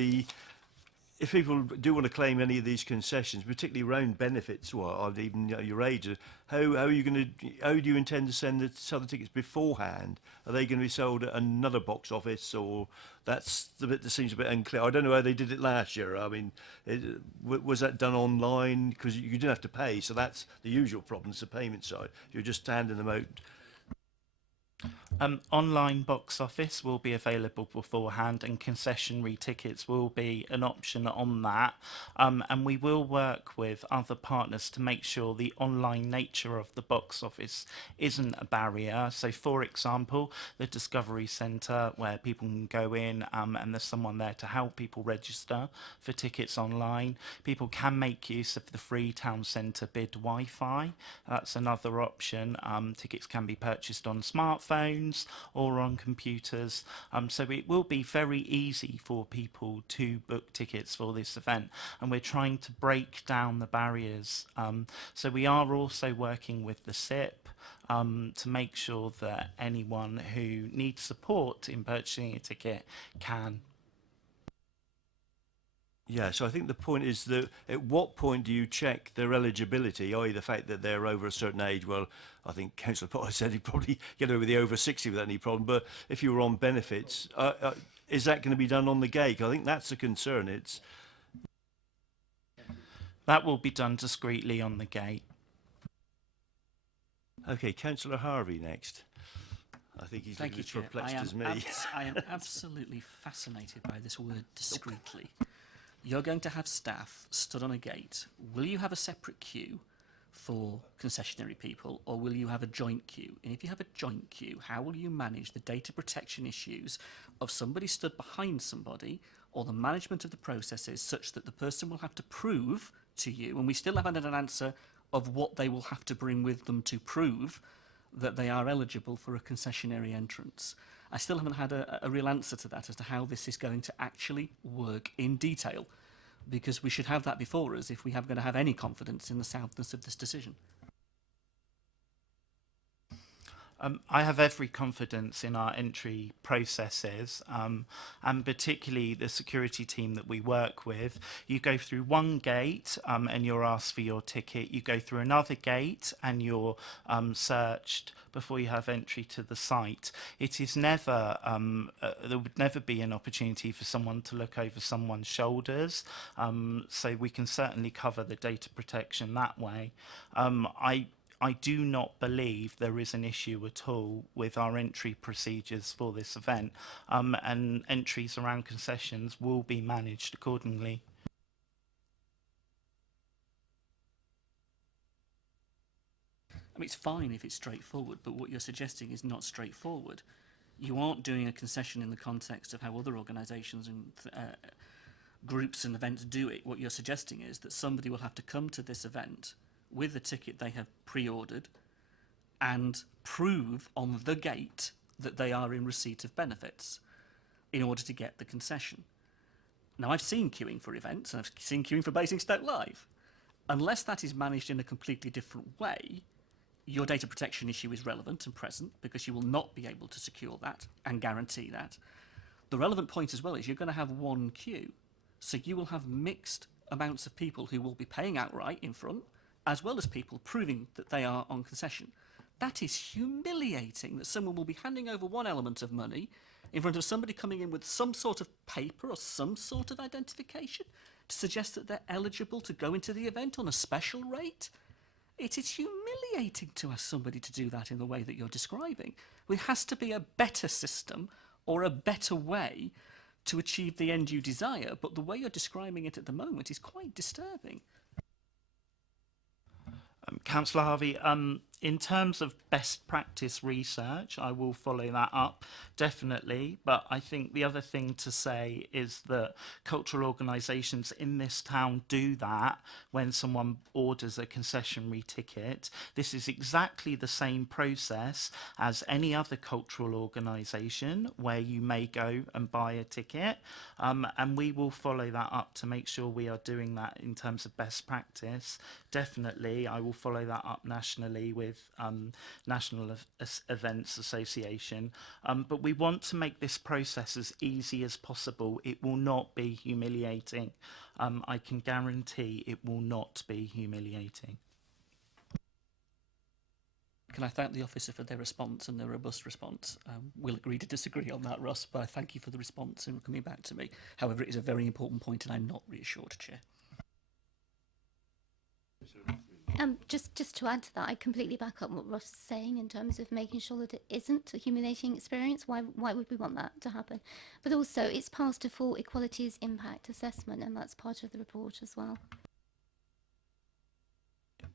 if people do want to claim any of these concessions, particularly around benefits, or even your age, how do you intend to sell the tickets beforehand? Are they going to be sold at another box office, or that's the bit that seems a bit unclear? I don't know how they did it last year. I mean, was that done online? Because you didn't have to pay, so that's the usual problem. It's the payment side. You're just handing them out. Online box office will be available beforehand, and concessionary tickets will be an option on that, and we will work with other partners to make sure the online nature of the box office isn't a barrier. So for example, the Discovery Centre, where people can go in and there's someone there to help people register for tickets online. People can make use of the free town centre bid Wi-Fi. That's another option. Tickets can be purchased on smartphones or on computers, so it will be very easy for people to book tickets for this event, and we're trying to break down the barriers. So we are also working with the SIP to make sure that anyone who needs support in purchasing a ticket can. Yeah, so I think the point is that at what point do you check their eligibility, i.e. the fact that they're over a certain age? Well, I think Councillor Potter said he'd probably get over the over 60 without any problem, but if you were on benefits, is that going to be done on the gate? I think that's the concern. That will be done discreetly on the gate. Okay, Councillor Harvey next. I think he's Thank you, as Chair. perplexed as me. I am absolutely fascinated by this word discreetly. You're going to have staff stood on a gate. Will you have a separate queue for concessionary people, or will you have a joint queue? And if you have a joint queue, how will you manage the data protection issues of somebody stood behind somebody, or the management of the processes such that the person will have to prove to you, and we still haven't had an answer of what they will have to bring with them to prove that they are eligible for a concessionary entrance. I still haven't had a real answer to that as to how this is going to actually work in detail, because we should have that before us if we are going to have any confidence in the soundness of this decision. I have every confidence in our entry processes, and particularly the security team that we work with. You go through one gate and you're asked for your ticket. You go through another gate and you're searched before you have entry to the site. It is never, there would never be an opportunity for someone to look over someone's shoulders. So we can certainly cover the data protection that way. I do not believe there is an issue at all with our entry procedures for this event, and entries around concessions will be managed accordingly. I mean, it's fine if it's straightforward, but what you're suggesting is not straightforward. You aren't doing a concession in the context of how other organisations and groups and events do it. What you're suggesting is that somebody will have to come to this event with a ticket they have pre-ordered and prove on the gate that they are in receipt of benefits in order to get the concession. Now, I've seen queuing for events, and I've seen queuing for Basingstoke Live. Unless that is managed in a completely different way, your data protection issue is relevant and present, because you will not be able to secure that and guarantee that. The relevant point as well is you're going to have one queue, so you will have mixed amounts of people who will be paying outright in front, as well as people proving that they are on concession. That is humiliating, that someone will be handing over one element of money in front of somebody coming in with some sort of paper or some sort of identification to suggest that they're eligible to go into the event on a special rate. It is humiliating to ask somebody to do that in the way that you're describing. There has to be a better system or a better way to achieve the end you desire, but the way you're describing it at the moment is quite disturbing. Councillor Harvey, in terms of best practice research, I will follow that up, definitely. But I think the other thing to say is that cultural organisations in this town do that when someone orders a concessionary ticket. This is exactly the same process as any other cultural organisation where you may go and buy a ticket. And we will follow that up to make sure we are doing that in terms of best practice. Definitely, I will follow that up nationally with National Events Association. But we want to make this process as easy as possible. It will not be humiliating. I can guarantee it will not be humiliating. Can I thank the officer for their response and their robust response? We'll agree to disagree on that, Ross, but I thank you for the response and coming back to me. However, it is a very important point and I'm not reassured, Chair. Just to add to that, I completely back up what Ross is saying in terms of making sure that it isn't a humiliating experience. Why would we want that to happen? But also, it's passed a full equalities impact assessment, and that's part of the report as well.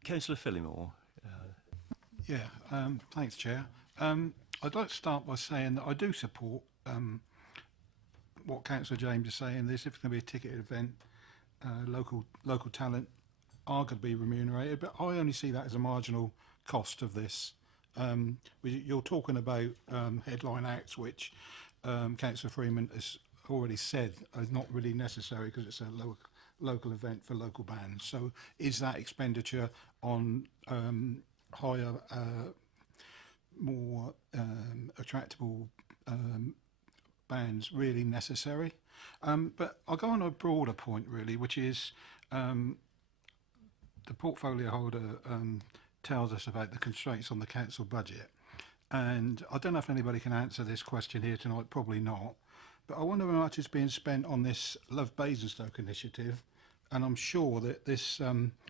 Councillor Phillimore. Thanks, Chair. I'd like to start by saying that I do support what Councillor James is saying. This, if it's going to be a ticketed event, local talent are going to be remunerated, but I only see that as a marginal cost of this. You're talking about headline acts, which Councillor Freeman has already said is not really necessary because it's a local event for local bands. So is that expenditure on higher, more attractable bands really necessary? But I'll go on a broader point really, which is the portfolio holder tells us about the constraints on the council budget. And I don't know if anybody can answer this question here tonight, probably not. But I wonder how much is being spent on this Love Basingstoke initiative. And I'm sure that this,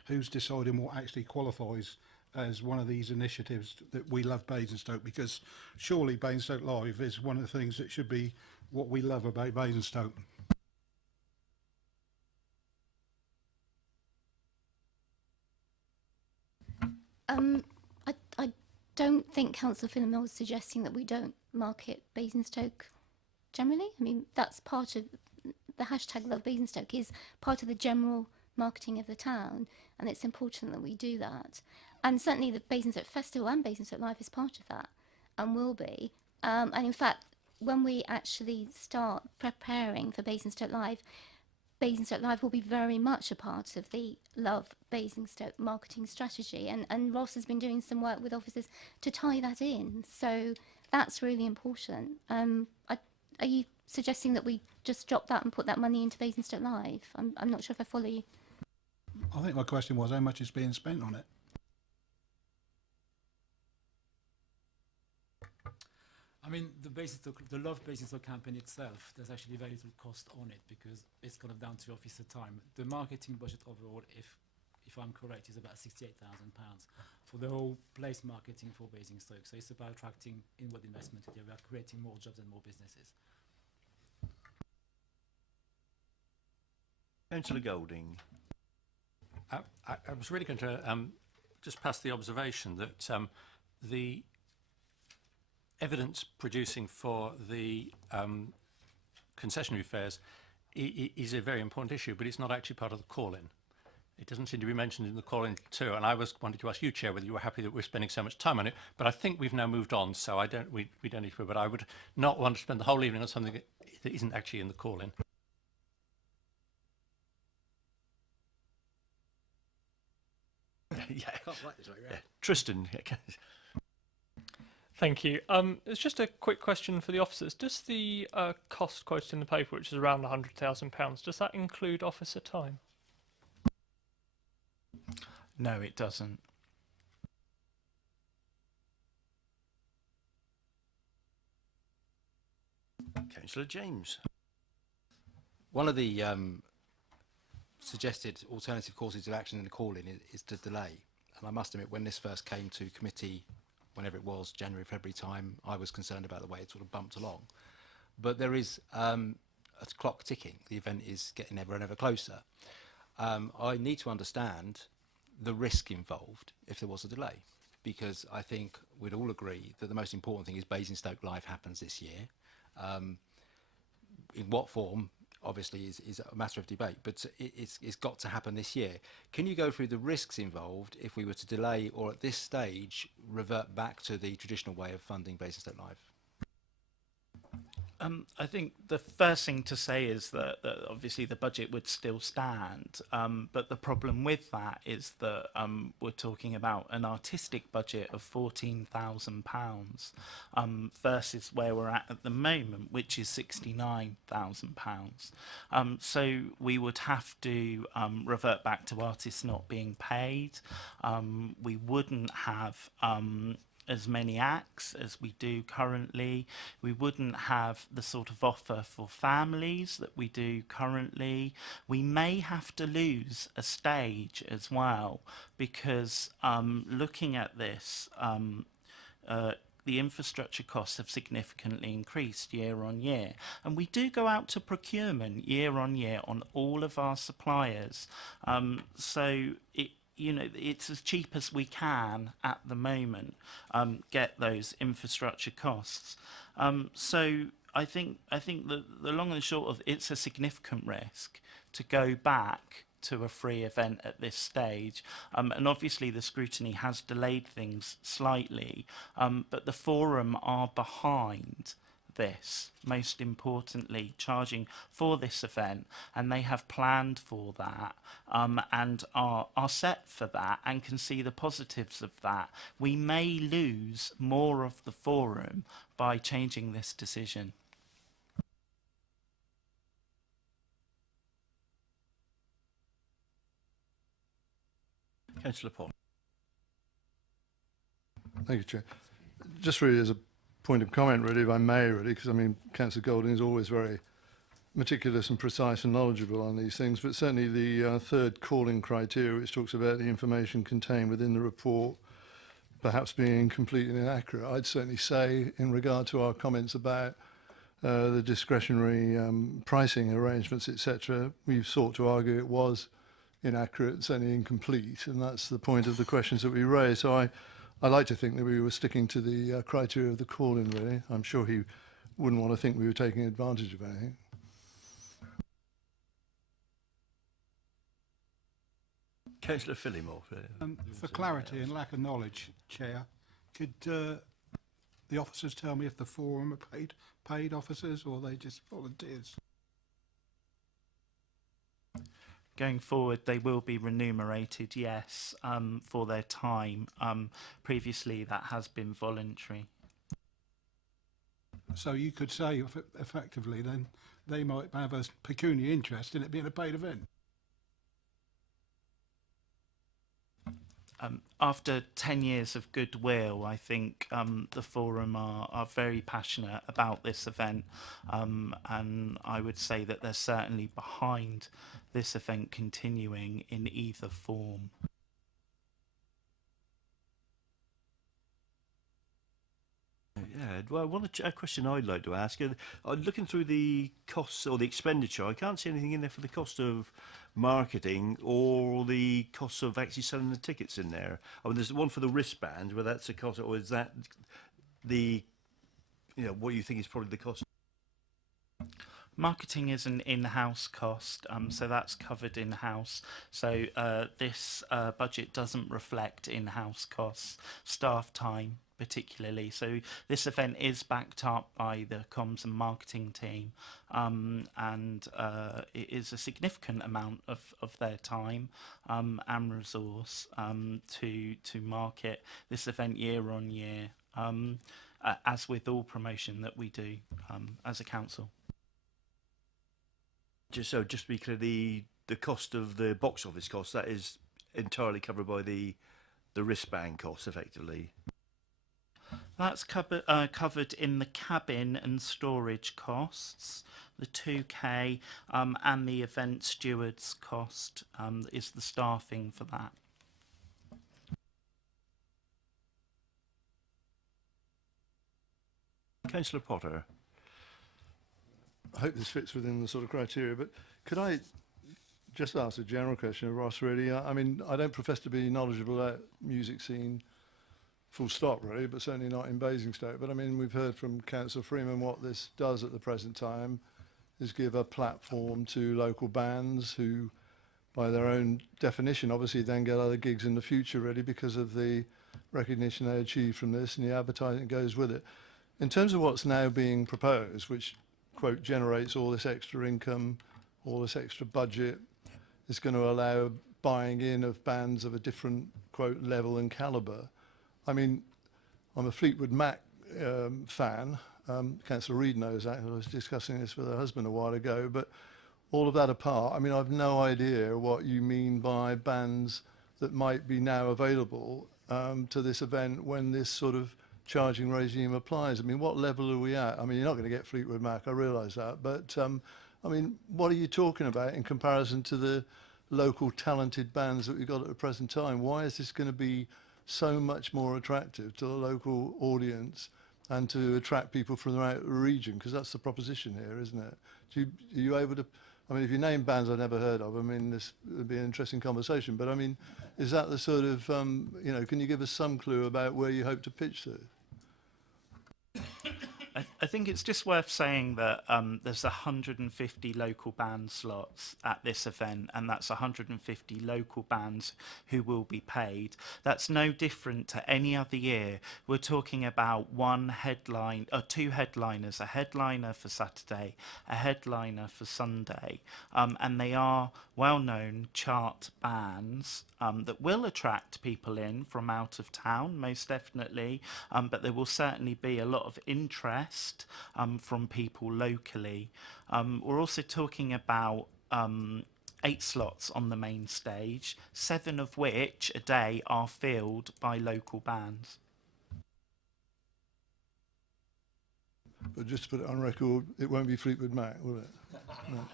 who's deciding what actually qualifies as one of these initiatives that we love Basingstoke, because surely Basingstoke Live is one of the things that should be what we love about Basingstoke. I don't think Councillor Finnemore was suggesting that we don't market Basingstoke generally. I mean, that's part of the hashtag Love Basingstoke is part of the general marketing of the town, and it's important that we do that. And certainly the Basingstoke Festival and Basingstoke Live is part of that, and will be. And in fact, when we actually start preparing for Basingstoke Live will be very much a part of the Love Basingstoke marketing strategy. And Ross has been doing some work with officers to tie that in. So that's really important. Are you suggesting that we just drop that and put that money into Basingstoke Live? I'm not sure if I follow you. I think my question was how much is being spent on it. I mean, the Love Basingstoke campaign itself, there's actually very little cost on it because it's kind of down to officer time. The marketing budget overall, if I'm correct, is about £68,000 for the whole place marketing for Basingstoke. So it's about attracting inward investment. We are creating more jobs and more businesses. Councillor Golding. I was really going to just pass the observation that the evidence producing for the concessionary fares is a very important issue, but it's not actually part of the call-in. It doesn't seem to be mentioned in the call-in too, and I wanted to ask you, Chair, whether you were happy that we're spending so much time on it, but I think we've now moved on, so we don't need to, but I would not want to spend the whole evening on something that isn't actually in the call-in. Yeah. Tristan. Thank you. It's just a quick question for the officers. Does the cost quoted in the paper, which is around £100,000, does that include officer time? No, it doesn't. Councillor James. One of the suggested alternative courses of action in the call-in is to delay. And I must admit, when this first came to committee, whenever it was, January, February time, I was concerned about the way it sort of bumped along. But there is a clock ticking. The event is getting ever and ever closer. I need to understand the risk involved if there was a delay, because I think we'd all agree that the most important thing is Basingstoke Live happens this year. In what form, obviously, is a matter of debate, but it's got to happen this year. Can you go through the risks involved if we were to delay or at this stage revert back to the traditional way of funding Basingstoke Live? I think the first thing to say is that obviously the budget would still stand, but the problem with that is that we're talking about an artistic budget of £14,000 versus where we're at the moment, which is £69,000. So we would have to revert back to artists not being paid. We wouldn't have as many acts as we do currently. We wouldn't have the sort of offer for families that we do currently. We may have to lose a stage as well, because looking at this, the infrastructure costs have significantly increased year on year, and we do go out to procurement year on year on all of our suppliers. So it's as cheap as we can at the moment get those infrastructure costs. So I think the long and short of it's a significant risk to go back to a free event at this stage, and obviously the scrutiny has delayed things slightly, but the forum are behind this, most importantly, charging for this event, and they have planned for that and are set for that and can see the positives of that. We may lose more of the forum by changing this decision. Councillor Paul. Thank you, Chair. Just really as a point of comment, really, if I may, really, because I mean, Councillor Golding is always very meticulous and precise and knowledgeable on these things, but certainly the third calling criteria, which talks about the information contained within the report perhaps being incomplete and inaccurate, I'd certainly say, in regard to our comments about the discretionary pricing arrangements, etc., we've sought to argue it was inaccurate, certainly incomplete, and that's the point of the questions that we raised. So I like to think that we were sticking to the criteria of the call-in, really. I'm sure he wouldn't want to think we were taking advantage of anything. Councillor Phillimore. For clarity and lack of knowledge, Chair, could the officers tell me if the forum are paid officers or are they just volunteers? Going forward, they will be remunerated, yes, for their time. Previously, that has been voluntary. So you could say effectively then they might have a pecuniary interest in it being a paid event. After 10 years of goodwill, I think the Forum are very passionate about this event, and I would say that they're certainly behind this event continuing in either form. Yeah, well, a question I'd like to ask, looking through the costs or the expenditure, I can't see anything in there for the cost of marketing or the cost of actually selling the tickets in there. I mean, there's one for the wristband, where that's a cost, or is that the, what you think is probably the cost? Marketing is an in-house cost, so that's covered in-house. So this budget doesn't reflect in-house costs, staff time particularly. So this event is backed up by the comms and marketing team, and it is a significant amount of their time and resource to market this event year on year, as with all promotion that we do as a council. Just to be clear, the cost of the box office cost, that is entirely covered by the wristband costs, effectively. That's covered in the cabin and storage costs, the 2K, and the event stewards cost is the staffing for that. Councillor Potter. I hope this fits within the sort of criteria, but could I just ask a general question of Ross, really? I mean, I don't profess to be knowledgeable about music scene, full stop, really, but certainly not in Basingstoke. But I mean, we've heard from Councillor Freeman what this does at the present time is give a platform to local bands who, by their own definition, obviously then get other gigs in the future, really, because of the recognition they achieve from this and the advertising that goes with it. In terms of what's now being proposed, which, quote, generates all this extra income, all this extra budget, is going to allow buying in of bands of a different, quote, level and calibre. I mean, I'm a Fleetwood Mac fan. Councillor Reid knows that. I was discussing this with her husband a while ago. But all of that apart, I mean, I've no idea what you mean by bands that might be now available to this event when this sort of charging regime applies. I mean, what level are we at? I mean, you're not going to get Fleetwood Mac, I realise that. But, I mean, what are you talking about in comparison to the local talented bands that we've got at the present time? Why is this going to be so much more attractive to the local audience and to attract people from throughout the region? Because that's the proposition here, isn't it? Are you able to, I mean, if you name bands I've never heard of, I mean, this would be an interesting conversation. But I mean, is that the sort of, can you give us some clue about where you hope to pitch to? I think it's just worth saying that there's 150 local band slots at this event, and that's 150 local bands who will be paid. That's no different to any other year. We're talking about two headliners, a headliner for Saturday, a headliner for Sunday, and they are well-known chart bands that will attract people in from out of town, most definitely, but there will certainly be a lot of interest from people locally. We're also talking about 8 slots on the main stage, 7 of which a day are filled by local bands. But just to put it on record, it won't be Fleetwood Mac, will it? No.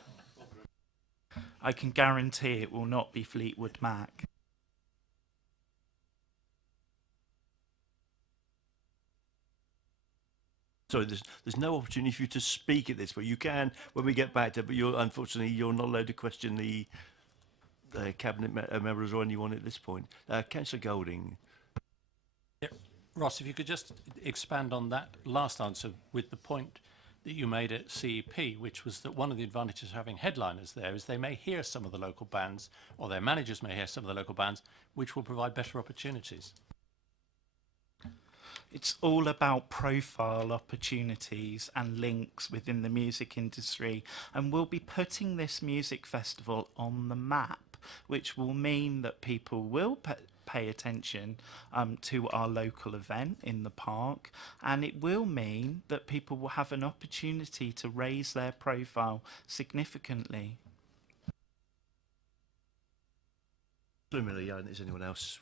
I can guarantee it will not be Fleetwood Mac. Sorry, there's no opportunity for you to speak at this, but you can when we get back to it, but unfortunately you're not allowed to question cabinet members or anyone at this point. Councillor Golding. Ross, if you could just expand on that last answer with the point that you made at CEP, which was that one of the advantages of having headliners there is they may hear some of the local bands, or their managers may hear some of the local bands, which will provide better opportunities. It's all about profile opportunities and links within the music industry, and we'll be putting this music festival on the map, which will mean that people will pay attention to our local event in the park, and it will mean that people will have an opportunity to raise their profile significantly. Is anyone else?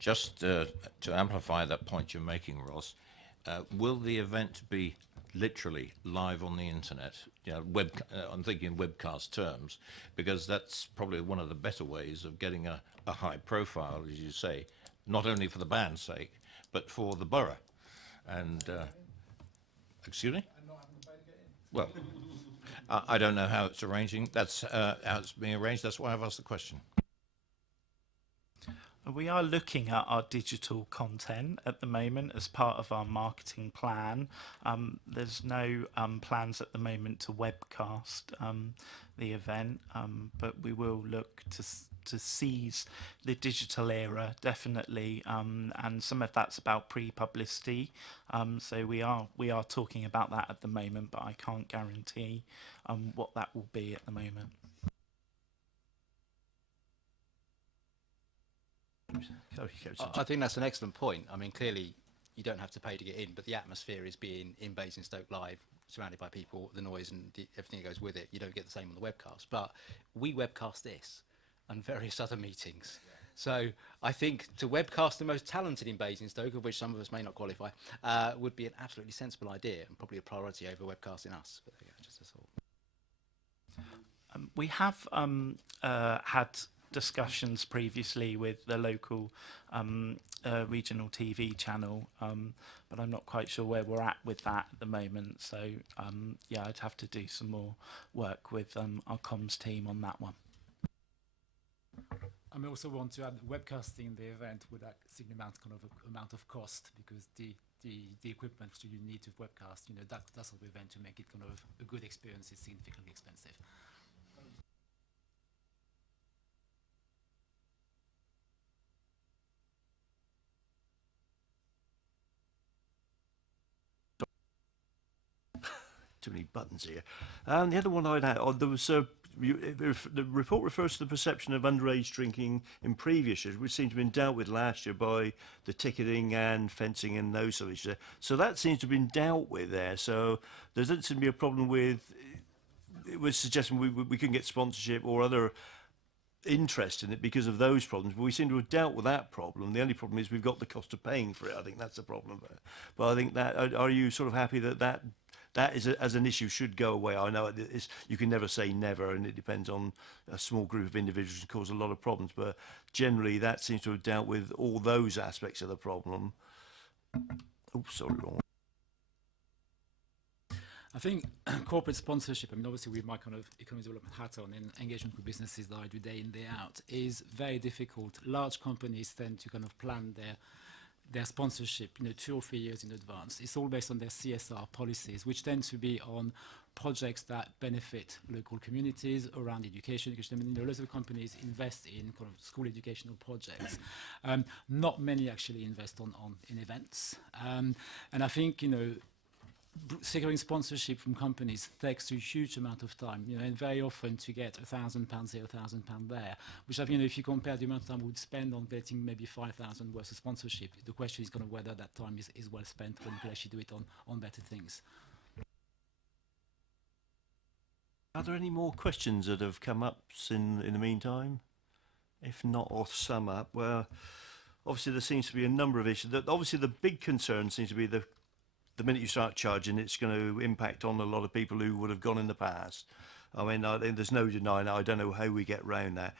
Just to amplify that point you're making, Ross, will the event be literally live on the internet? You know, I'm thinking in webcast terms, because that's probably one of the better ways of getting a high profile, as you say, not only for the band's sake, but for the borough. And excuse me? Well, I don't know how it's arranging. That's how it's being arranged. That's why I've asked the question. We are looking at our digital content at the moment as part of our marketing plan. There's no plans at the moment to webcast the event, but we will look to seize the digital era, definitely, and some of that's about pre-publicity. So we are talking about that at the moment, but I can't guarantee what that will be at the moment. I think that's an excellent point. I mean, clearly, you don't have to pay to get in, but the atmosphere is being in Basingstoke Live, surrounded by people, the noise and everything that goes with it. You don't get the same on the webcast. But we webcast this and various other meetings. So I think to webcast the most talented in Basingstoke, of which some of us may not qualify, would be an absolutely sensible idea and probably a priority over webcasting us. But there you go, just a thought. We have had discussions previously with the local regional TV channel, but I'm not quite sure where we're at with that at the moment. So yeah, I'd have to do some more work with our comms team on that one. I may also want to add webcasting the event would add significant amount of cost, because the equipment you need to webcast, you know, that sort of event to make it kind of a good experience is significantly expensive. Too many buttons here. The other one I'd add, there was the report refers to the perception of underage drinking in previous years, which seemed to have been dealt with last year by the ticketing and fencing and those sort of issues. So that seems to have been dealt with there. So there doesn't seem to be a problem with. It was suggesting we couldn't get sponsorship or other interest in it because of those problems, but we seem to have dealt with that problem. The only problem is we've got the cost of paying for it. I think that's the problem. But I think that are you sort of happy that is as an issue should go away? I know you can never say never, and it depends on a small group of individuals and cause a lot of problems, but generally that seems to have dealt with all those aspects of the problem. Oh, sorry, wrong. I think corporate sponsorship, I mean, obviously with my kind of economic development hat on and engagement with businesses that I do day in, day out, is very difficult. Large companies tend to kind of plan their sponsorship, you know, 2 or 3 years in advance. It's all based on their CSR policies, which tend to be on projects that benefit local communities around education. I mean, you know, lots of companies invest in kind of school educational projects. Not many actually invest in events. And I think, you know, securing sponsorship from companies takes a huge amount of time, you know, and very often to get £1,000 here, £1,000 there, which I think, you know, if you compare the amount of time we would spend on getting maybe 5,000 worth of sponsorship, the question is kind of whether that time is well spent when you can actually do it on better things. Are there any more questions that have come up in the meantime? If not, I'll sum up. Well, obviously there seems to be a number of issues. Obviously the big concern seems to be the minute you start charging, it's going to impact on a lot of people who would have gone in the past. I mean, there's no denying that. I don't know how we get round that.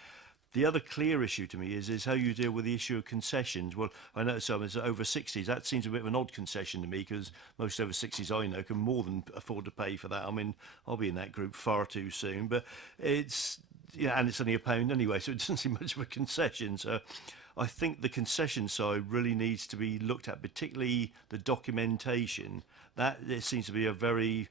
The other clear issue to me is how you deal with the issue of concessions. Well, I know some is over 60s. That seems a bit of an odd concession to me, because most over 60s I know can more than afford to pay for that. I mean, I'll be in that group far too soon. But it's yeah, and it's only £1 anyway, so it doesn't seem much of a concession. So I think the concession side really needs to be looked at, particularly the documentation. That it seems to be a very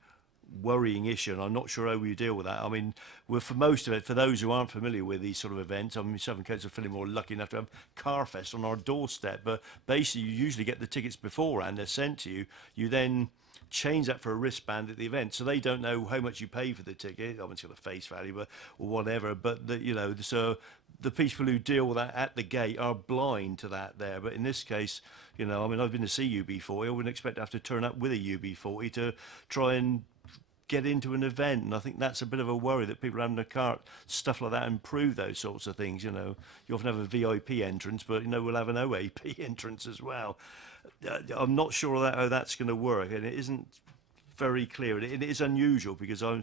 worrying issue, and I'm not sure how we deal with that. I mean, for most of it, for those who aren't familiar with these sort of events, I mean, Southern Coast are feeling more lucky enough to have Carfest on our doorstep, but basically you usually get the tickets beforehand, they're sent to you. You then change that for a wristband at the event, so they don't know how much you pay for the ticket. Obviously, the face value, but or whatever. But you know, so the people who deal with that at the gate are blind to that there. But in this case, you know, I mean, I've been to see UB40. I wouldn't expect to have to turn up with a UB40 to try and get into an event, and I think that's a bit of a worry that people having a cart, stuff like that, improve those sorts of things. You know, you often have a VIP entrance, but you know, we'll have an OAP entrance as well. I'm not sure how that's going to work, and it isn't very clear. It is unusual because I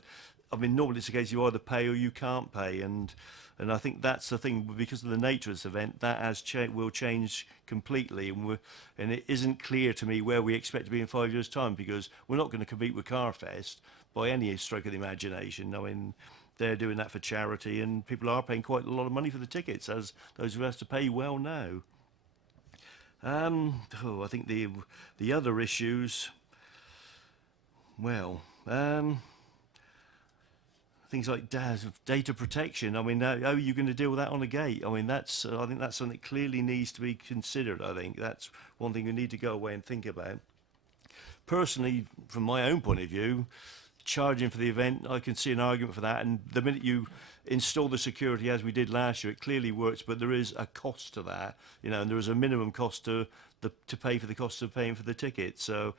mean, normally it's the case you either pay or you can't pay, and I think that's the thing, because of the nature of this event, that will change completely, and it isn't clear to me where we expect to be in 5 years' time, because we're not going to compete with Carfest by any stroke of the imagination. I mean, they're doing that for charity, and people are paying quite a lot of money for the tickets, as those who have to pay well know. I think the other issues, well, things like data protection. I mean, how are you going to deal with that on a gate? I mean, I think that's something that clearly needs to be considered. I think that's one thing we need to go away and think about. Personally, from my own point of view, charging for the event, I can see an argument for that. And the minute you install the security, as we did last year, it clearly works. But there is a cost to that, you know, and there is a minimum cost to pay for the cost of paying for the ticket. So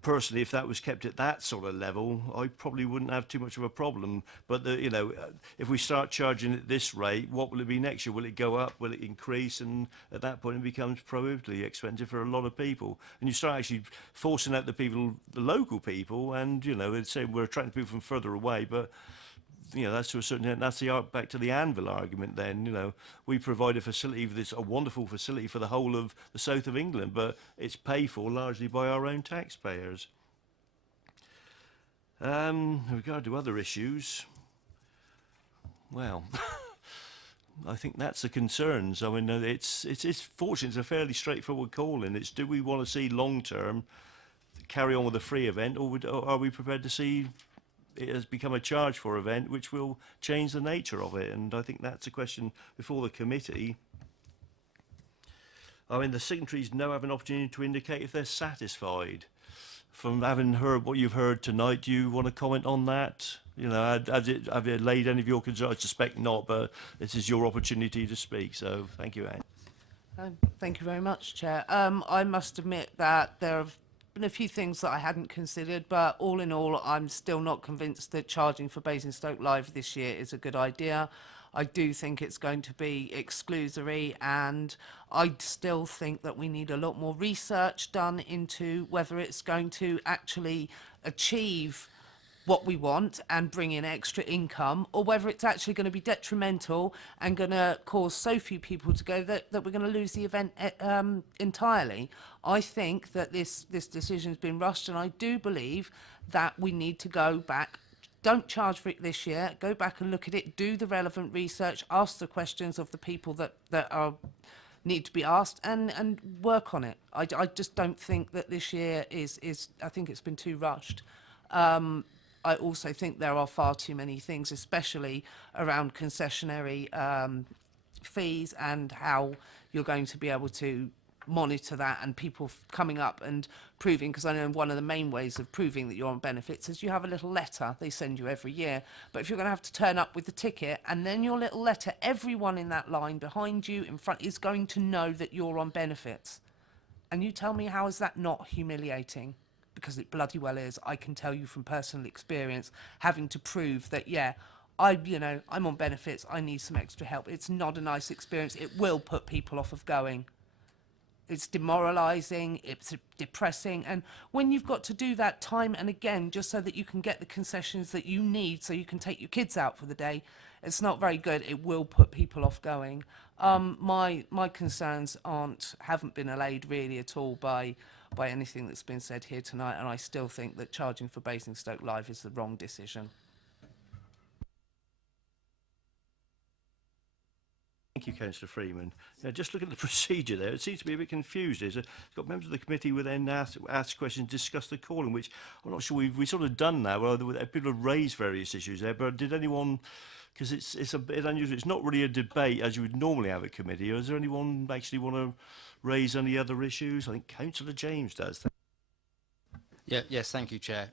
personally, if that was kept at that sort of level, I probably wouldn't have too much of a problem. But you know, if we start charging at this rate, what will it be next year? Will it go up? Will it increase? And at that point, it becomes prohibitively expensive for a lot of people. And you start actually forcing out the local people, and you know, it's saying we're attracting people from further away, but you know, that's to a certain extent, that's back to the anvil argument then. You know, we provide a wonderful facility for the whole of the south of England, but it's paid for largely by our own taxpayers. In regard to other issues, well, I think that's the concerns. I mean, it's fortunate, it's a fairly straightforward call, and it's, do we want to see long-term carry on with a free event, or are we prepared to see it has become a charge for event, which will change the nature of it? And I think that's a question before the committee. I mean, the signatories now have an opportunity to indicate if they're satisfied. From having heard what you've heard tonight, do you want to comment on that? You know, have you laid any of your concerns? I suspect not, but this is your opportunity to speak. So thank you, Anne. Thank you very much, Chair. I must admit that there have been a few things that I hadn't considered, but all in all, I'm still not convinced that charging for Basingstoke Live this year is a good idea. I do think it's going to be exclusory, and I still think that we need a lot more research done into whether it's going to actually achieve what we want and bring in extra income, or whether it's actually going to be detrimental and going to cause so few people to go that we're going to lose the event entirely. I think that this decision has been rushed, and I do believe that we need to go back. Don't charge for it this year. Go back and look at it, do the relevant research, ask the questions of the people that need to be asked, and work on it. I just don't think that this year is I think it's been too rushed. I also think there are far too many things, especially around concessionary fees and how you're going to be able to monitor that, and people coming up and proving, because I know one of the main ways of proving that you're on benefits is you have a little letter they send you every year. But if you're going to have to turn up with the ticket and then your little letter, everyone in that line behind you, in front, is going to know that you're on benefits. And you tell me, how is that not humiliating? Because it bloody well is. I can tell you from personal experience, having to prove that, yeah, I'm on benefits, I need some extra help. It's not a nice experience. It will put people off of going. It's demoralising, it's depressing, and when you've got to do that time and again just so that you can get the concessions that you need so you can take your kids out for the day, it's not very good. It will put people off going. My concerns haven't been allayed really at all by anything that's been said here tonight, and I still think that charging for Basingstoke Live is the wrong decision. Thank you, Councillor Freeman. Just look at the procedure there. It seems to be a bit confused. It's got members of the committee will then ask questions, discuss the calling, which I'm not sure we've sort of done now. Well, people have raised various issues there, but did anyone? Because it's a bit unusual. It's not really a debate as you would normally have at committee. Or does there anyone actually want to raise any other issues? I think Councillor James does. Yes, thank you, Chair.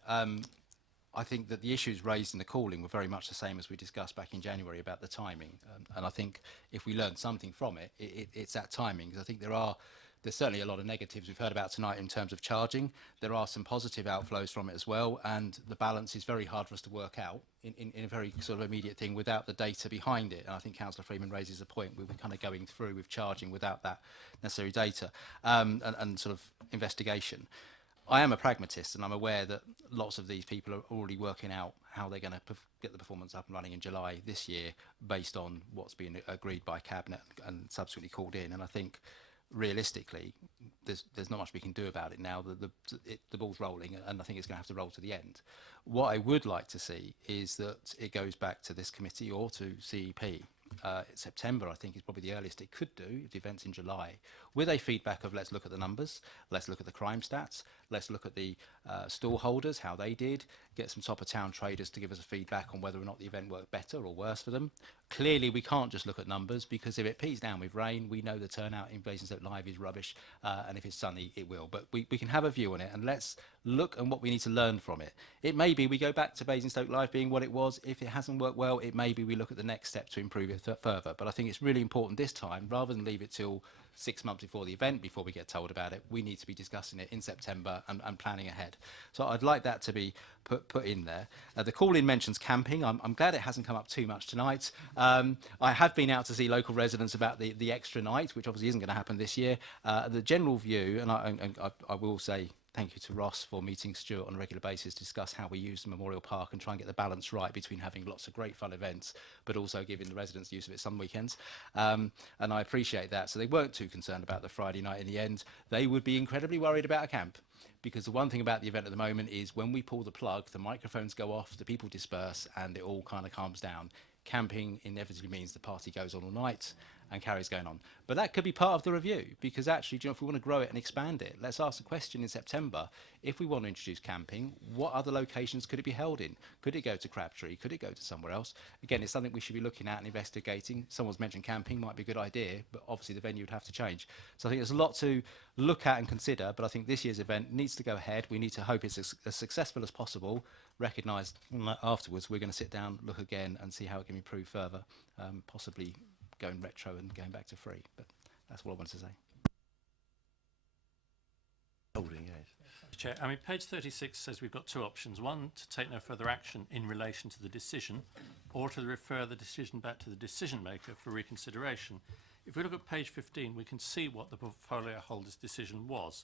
I think that the issues raised in the calling were very much the same as we discussed back in January about the timing. And I think if we learned something from it, it's that timing. Because I think there's certainly a lot of negatives we've heard about tonight in terms of charging. There are some positive outflows from it as well. And the balance is very hard for us to work out in a very sort of immediate thing without the data behind it. And I think Councillor Freeman raises a point. We were kind of going through with charging without that necessary data and sort of investigation. I am a pragmatist, and I'm aware that lots of these people are already working out how they're going to get the performance up and running in July this year based on what's been agreed by Cabinet and subsequently called in. And I think realistically, there's not much we can do about it now. The ball's rolling, and I think it's going to have to roll to the end. What I would like to see is that it goes back to this committee or to CEP. September, I think, is probably the earliest it could do if the event's in July, with a feedback of let's look at the numbers, let's look at the crime stats, let's look at the stall holders, how they did, get some top of town traders to give us a feedback on whether or not the event worked better or worse for them. Clearly, we can't just look at numbers, because if it pees down with rain, we know the turnout in Basingstoke Live is rubbish, and if it's sunny, it will. But we can have a view on it, and let's look at what we need to learn from it. It may be we go back to Basingstoke Live being what it was. If it hasn't worked well, it may be we look at the next step to improve it further. But I think it's really important this time, rather than leave it till 6 months before the event, before we get told about it, we need to be discussing it in September and planning ahead. So I'd like that to be put in there. The call-in mentions camping. I'm glad it hasn't come up too much tonight. I have been out to see local residents about the extra night, which obviously isn't going to happen this year. The general view, and I will say thank you to Ross for meeting Stuart on a regular basis to discuss how we use the Memorial Park and try and get the balance right between having lots of great fun events, but also giving the residents use of it some weekends. And I appreciate that. So they weren't too concerned about the Friday night in the end. They would be incredibly worried about a camp, because the one thing about the event at the moment is when we pull the plug, the microphones go off, the people disperse, and it all kind of calms down. Camping inevitably means the party goes on all night and carries going on. But that could be part of the review, because actually, do you know, if we want to grow it and expand it, let's ask the question in September, if we want to introduce camping, what other locations could it be held in? Could it go to Crabtree? Could it go to somewhere else? Again, it's something we should be looking at and investigating. Someone's mentioned camping might be a good idea, but obviously the venue would have to change. So I think there's a lot to look at and consider, but I think this year's event needs to go ahead. We need to hope it's as successful as possible, recognise afterwards we're going to sit down, look again and see how it can improve further, possibly going retro and going back to free. But that's what I wanted to say. Chair, I mean, page 36 says we've got two options. One, to take no further action in relation to the decision, or to refer the decision back to the decision maker for reconsideration. If we look at page 15, we can see what the portfolio holder's decision was.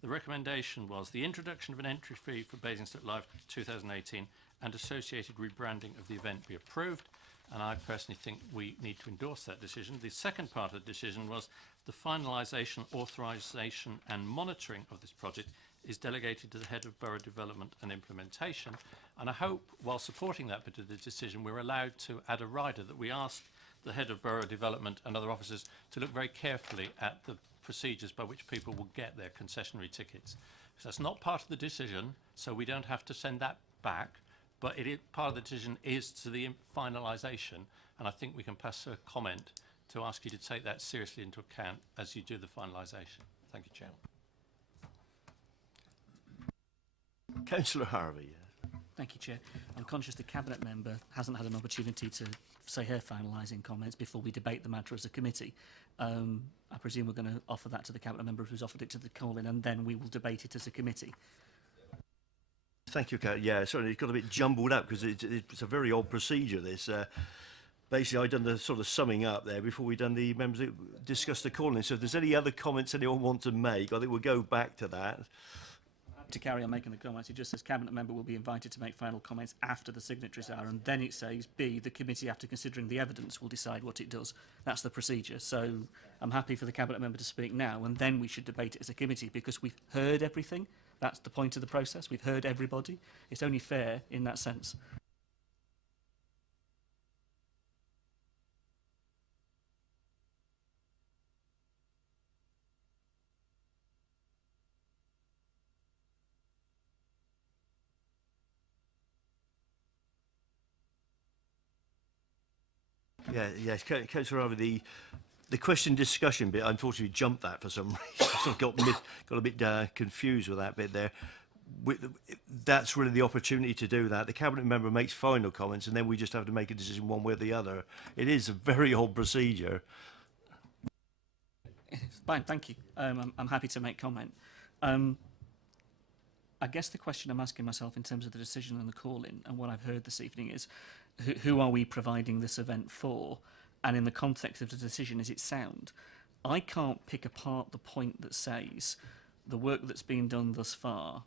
The recommendation was the introduction of an entry fee for Basingstoke Live 2018 and associated rebranding of the event be approved. And I personally think we need to endorse that decision. The second part of the decision was the finalisation, authorisation and monitoring of this project is delegated to the Head of Borough Development and Implementation. And I hope, while supporting that particular decision, we're allowed to add a rider that we ask the Head of Borough Development and other officers to look very carefully at the procedures by which people will get their concessionary tickets. So that's not part of the decision, so we don't have to send that back. But part of the decision is to the finalisation, and I think we can pass a comment to ask you to take that seriously into account as you do the finalisation. Thank you, Chair. Councillor Harvey. Thank you, Chair. I'm conscious the Cabinet member hasn't had an opportunity to say her finalising comments before we debate the matter as a committee. I presume we're going to offer that to the Cabinet member who's offered it to the call-in, and then we will debate it as a committee. Thank you, Kat. Yeah, sorry, it got a bit jumbled up because it's a very odd procedure, this. Basically, I've done the sort of summing up there before we've done the members that discussed the calling. So if there's any other comments anyone wants to make, I think we'll go back to that. To carry on making the comments, it just says Cabinet member will be invited to make final comments after the signatories are, and then it says B, the committee, after considering the evidence, will decide what it does. That's the procedure. So I'm happy for the Cabinet member to speak now, and then we should debate it as a committee, because we've heard everything. That's the point of the process. We've heard everybody. It's only fair in that sense. Yes, Councillor Harvey, the question discussion bit, I unfortunately jumped that for some reason. So I got a bit confused with that bit there. That's really the opportunity to do that. The cabinet member makes final comments, and then we just have to make a decision one way or the other. It is a very odd procedure. Fine, thank you. I'm happy to make comment. I guess the question I'm asking myself in terms of the decision and the call-in, and what I've heard this evening is, who are we providing this event for? And in the context of the decision, is it sound? I can't pick apart the point that says the work that's been done thus far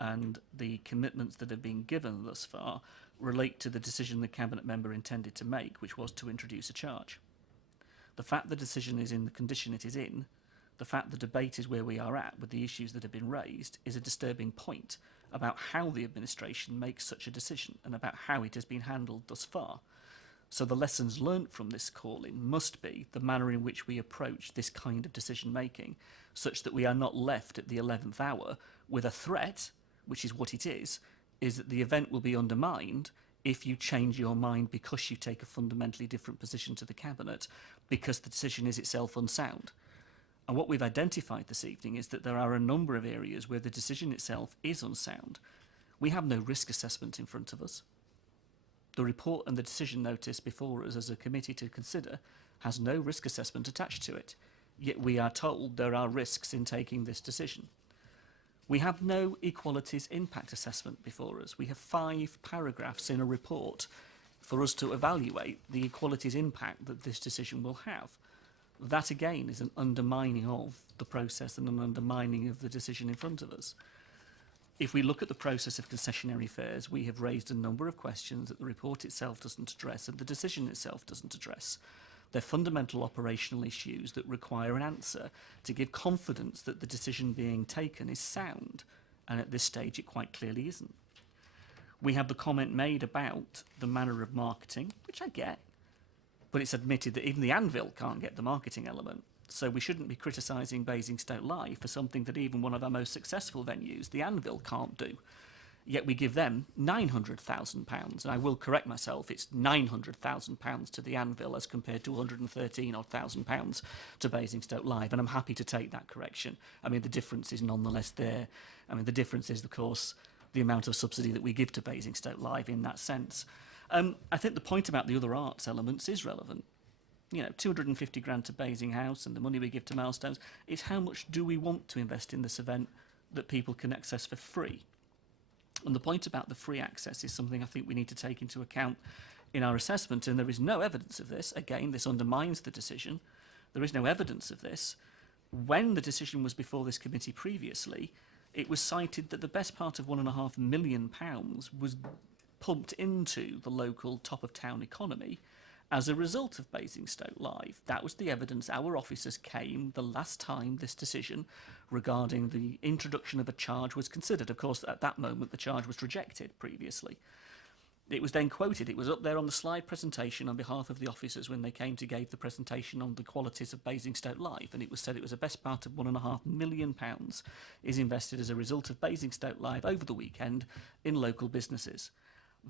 and the commitments that have been given thus far relate to the decision the cabinet member intended to make, which was to introduce a charge. The fact the decision is in the condition it is in, the fact the debate is where we are at with the issues that have been raised, is a disturbing point about how the administration makes such a decision and about how it has been handled thus far. So the lessons learnt from this call-in must be the manner in which we approach this kind of decision-making, such that we are not left at the 11th hour with a threat, which is what it is that the event will be undermined if you change your mind because you take a fundamentally different position to the Cabinet, because the decision is itself unsound. And what we've identified this evening is that there are a number of areas where the decision itself is unsound. We have no risk assessment in front of us. The report and the decision notice before us as a committee to consider has no risk assessment attached to it, yet we are told there are risks in taking this decision. We have no equalities impact assessment before us. We have 5 paragraphs in a report for us to evaluate the equalities impact that this decision will have. That again is an undermining of the process and an undermining of the decision in front of us. If we look at the process of concessionary fares, we have raised a number of questions that the report itself doesn't address and the decision itself doesn't address. They're fundamental operational issues that require an answer to give confidence that the decision being taken is sound, and at this stage it quite clearly isn't. We have the comment made about the manner of marketing, which I get, but it's admitted that even the Anvil can't get the marketing element. So we shouldn't be criticising Basingstoke Live for something that even one of our most successful venues, the Anvil, can't do. Yet we give them £900,000, and I will correct myself, it's £900,000 to the Anvil as compared to £113,000 to Basingstoke Live, and I'm happy to take that correction. I mean, the difference is nonetheless there. I mean, the difference is, of course, the amount of subsidy that we give to Basingstoke Live in that sense. I think the point about the other arts elements is relevant. You know, 250 grand to Basing House and the money we give to Milestones, it's how much do we want to invest in this event that people can access for free. And the point about the free access is something I think we need to take into account in our assessment, and there is no evidence of this. Again, this undermines the decision. There is no evidence of this. When the decision was before this committee previously, it was cited that the best part of £1.5 million was pumped into the local top-of-town economy as a result of Basingstoke Live. That was the evidence our officers came the last time this decision regarding the introduction of a charge was considered. Of course, at that moment, the charge was rejected previously. It was then quoted. It was up there on the slide presentation on behalf of the officers when they came to give the presentation on the qualities of Basingstoke Live, and it was said it was the best part of £1.5 million is invested as a result of Basingstoke Live over the weekend in local businesses.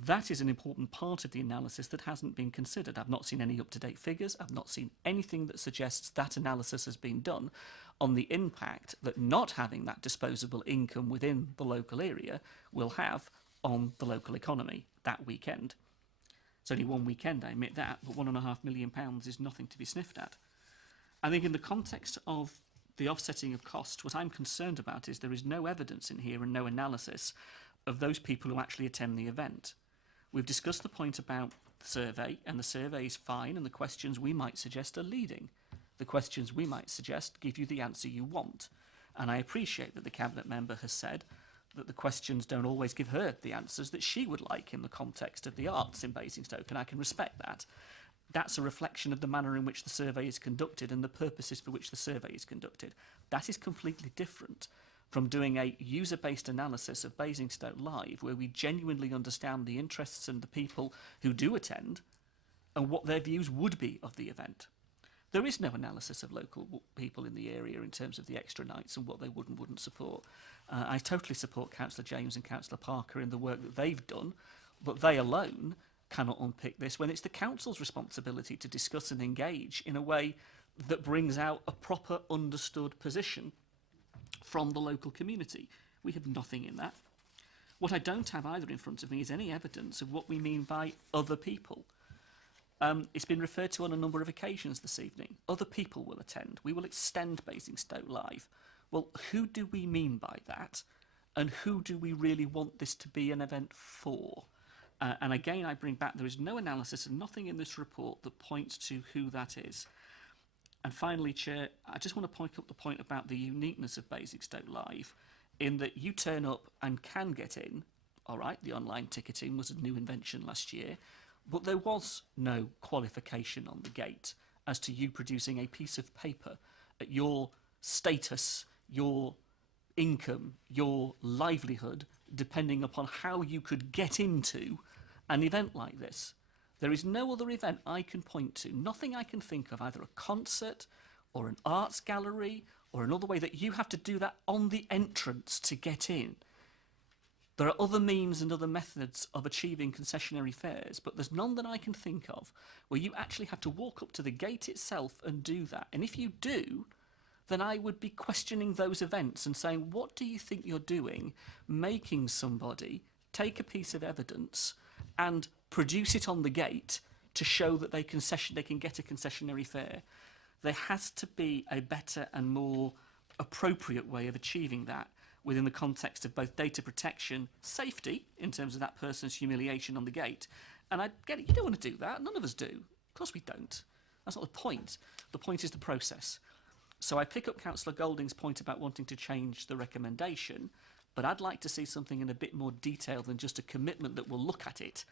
That is an important part of the analysis that hasn't been considered. I've not seen any up-to-date figures. I've not seen anything that suggests that analysis has been done on the impact that not having that disposable income within the local area will have on the local economy that weekend. It's only one weekend, I admit that, but £1.5 million is nothing to be sniffed at. I think in the context of the offsetting of cost, what I'm concerned about is there is no evidence in here and no analysis of those people who actually attend the event. We've discussed the point about the survey, and the survey is fine, and the questions we might suggest are leading. The questions we might suggest give you the answer you want. And I appreciate that the Cabinet member has said that the questions don't always give her the answers that she would like in the context of the arts in Basingstoke, and I can respect that. That's a reflection of the manner in which the survey is conducted and the purposes for which the survey is conducted. That is completely different from doing a user-based analysis of Basingstoke Live, where we genuinely understand the interests and the people who do attend and what their views would be of the event. There is no analysis of local people in the area in terms of the extra nights and what they would and wouldn't support. I totally support Councillor James and Councillor Parker in the work that they've done, but they alone cannot unpick this when it's the council's responsibility to discuss and engage in a way that brings out a proper understood position from the local community. We have nothing in that. What I don't have either in front of me is any evidence of what we mean by other people. It's been referred to on a number of occasions this evening. Other people will attend. We will extend Basingstoke Live. Well, who do we mean by that? And who do we really want this to be an event for? And again, I bring back, there is no analysis and nothing in this report that points to who that is. And finally, Chair, I just want to point up the point about the uniqueness of Basingstoke Live, in that you turn up and can get in. All right, the online ticketing was a new invention last year, but there was no qualification on the gate as to you producing a piece of paper at your status, your income, your livelihood, depending upon how you could get into an event like this. There is no other event I can point to, nothing I can think of, either a concert or an arts gallery or another way that you have to do that on the entrance to get in. There are other means and other methods of achieving concessionary fares, but there's none that I can think of where you actually have to walk up to the gate itself and do that. And if you do, then I would be questioning those events and saying, what do you think you're doing, making somebody take a piece of evidence and produce it on the gate to show that they can get a concessionary fare? There has to be a better and more appropriate way of achieving that within the context of both data protection, safety, in terms of that person's humiliation on the gate. And I get it, you don't want to do that. None of us do. Of course we don't. That's not the point. The point is the process. So I pick up Councillor Golding's point about wanting to change the recommendation, but I'd like to see something in a bit more detail than just a commitment that we'll look at it.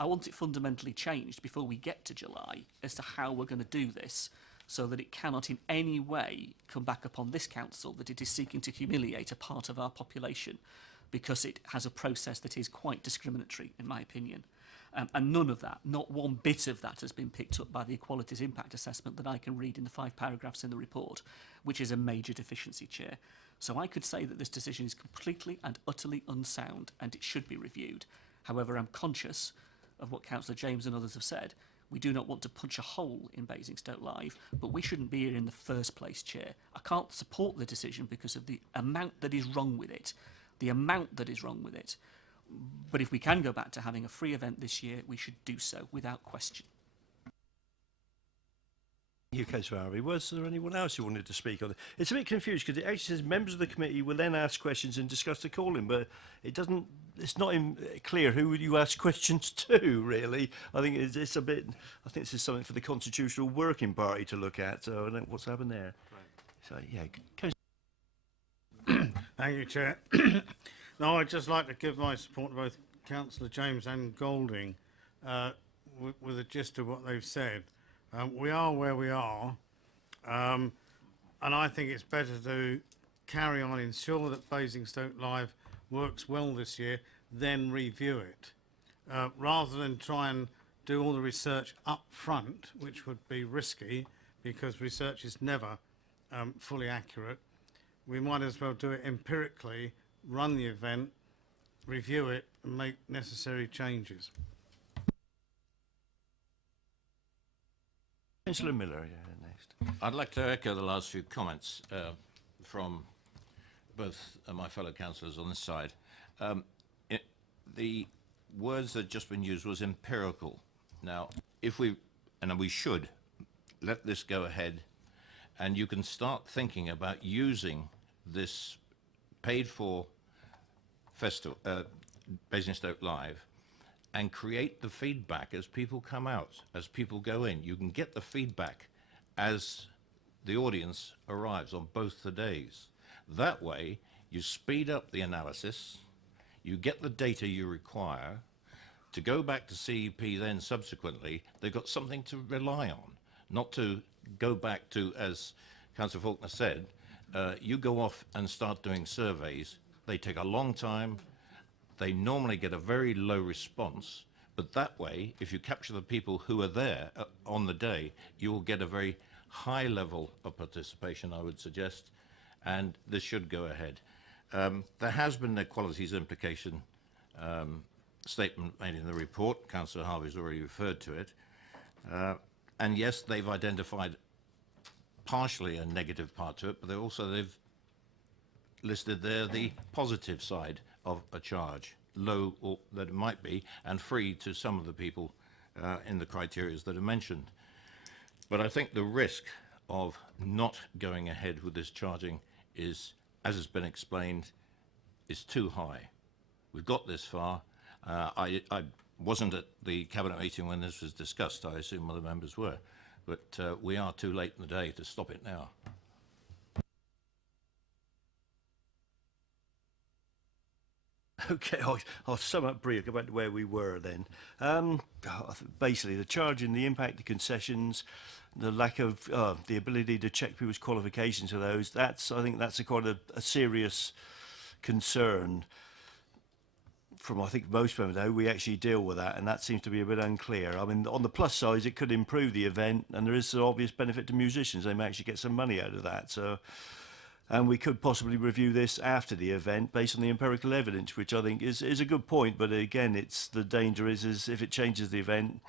I want it fundamentally changed before we get to July as to how we're going to do this, so that it cannot in any way come back upon this council that it is seeking to humiliate a part of our population, because it has a process that is quite discriminatory, in my opinion. And none of that, not one bit of that, has been picked up by the Equalities Impact Assessment that I can read in the 5 paragraphs in the report, which is a major deficiency, Chair. So I could say that this decision is completely and utterly unsound and it should be reviewed. However, I'm conscious of what Councillor James and others have said. We do not want to punch a hole in Basingstoke Live, but we shouldn't be here in the first place, Chair. I can't support the decision because of the amount that is wrong with it. The amount that is wrong with it. But if we can go back to having a free event this year, we should do so without question. You, Councillor Harvey. Was there anyone else who wanted to speak on it? It's a bit confused because it actually says members of the committee will then ask questions and discuss the calling, but it doesn't. It's not clear who you ask questions to. Really, I think it's a bit. I think this is something for the Constitutional Working Party to look at. So I don't know what's happened there. Right. So yeah. Thank you, Chair. No, I'd just like to give my support to both Councillor James and Golding with the gist of what they've said. We are where we are, and I think it's better to carry on, ensure that Basingstoke Live works well this year, then review it, rather than try and do all the research up front, which would be risky because research is never fully accurate. We might as well do it empirically, run the event, review it and make necessary changes. Councillor Miller, yeah, next. I'd like to echo the last few comments from both my fellow councillors on this side. The words that just been used was empirical. Now, if we, and we should, let this go ahead, and you can start thinking about using this paid-for festival, Basingstoke Live, and create the feedback as people come out, as people go in. You can get the feedback as the audience arrives on both the days. That way, you speed up the analysis, you get the data you require. To go back to CEP then subsequently, they've got something to rely on, not to go back to, as Councillor Faulkner said, you go off and start doing surveys. They take a long time. They normally get a very low response, but that way, if you capture the people who are there on the day, you will get a very high level of participation, I would suggest, and this should go ahead. There has been an equalities implication statement made in the report. Councillor Harvey's already referred to it. And yes, they've identified partially a negative part to it, but they've listed there the positive side of a charge, low or that it might be, and free to some of the people in the criteria that are mentioned. But I think the risk of not going ahead with this charging is, as has been explained, is too high. We've got this far. I wasn't at the cabinet meeting when this was discussed. I assume other members were, but we are too late in the day to stop it now. Okay, I'll sum up briefly, go back to where we were then. Basically, the charging, the impact of concessions, the lack of the ability to check people's qualifications for those, I think that's quite a serious concern from, I think, most members, how we actually deal with that, and that seems to be a bit unclear. I mean, on the plus side, it could improve the event, and there is an obvious benefit to musicians. They may actually get some money out of that. So, and we could possibly review this after the event based on the empirical evidence, which I think is a good point. But again, the danger is if it changes the event,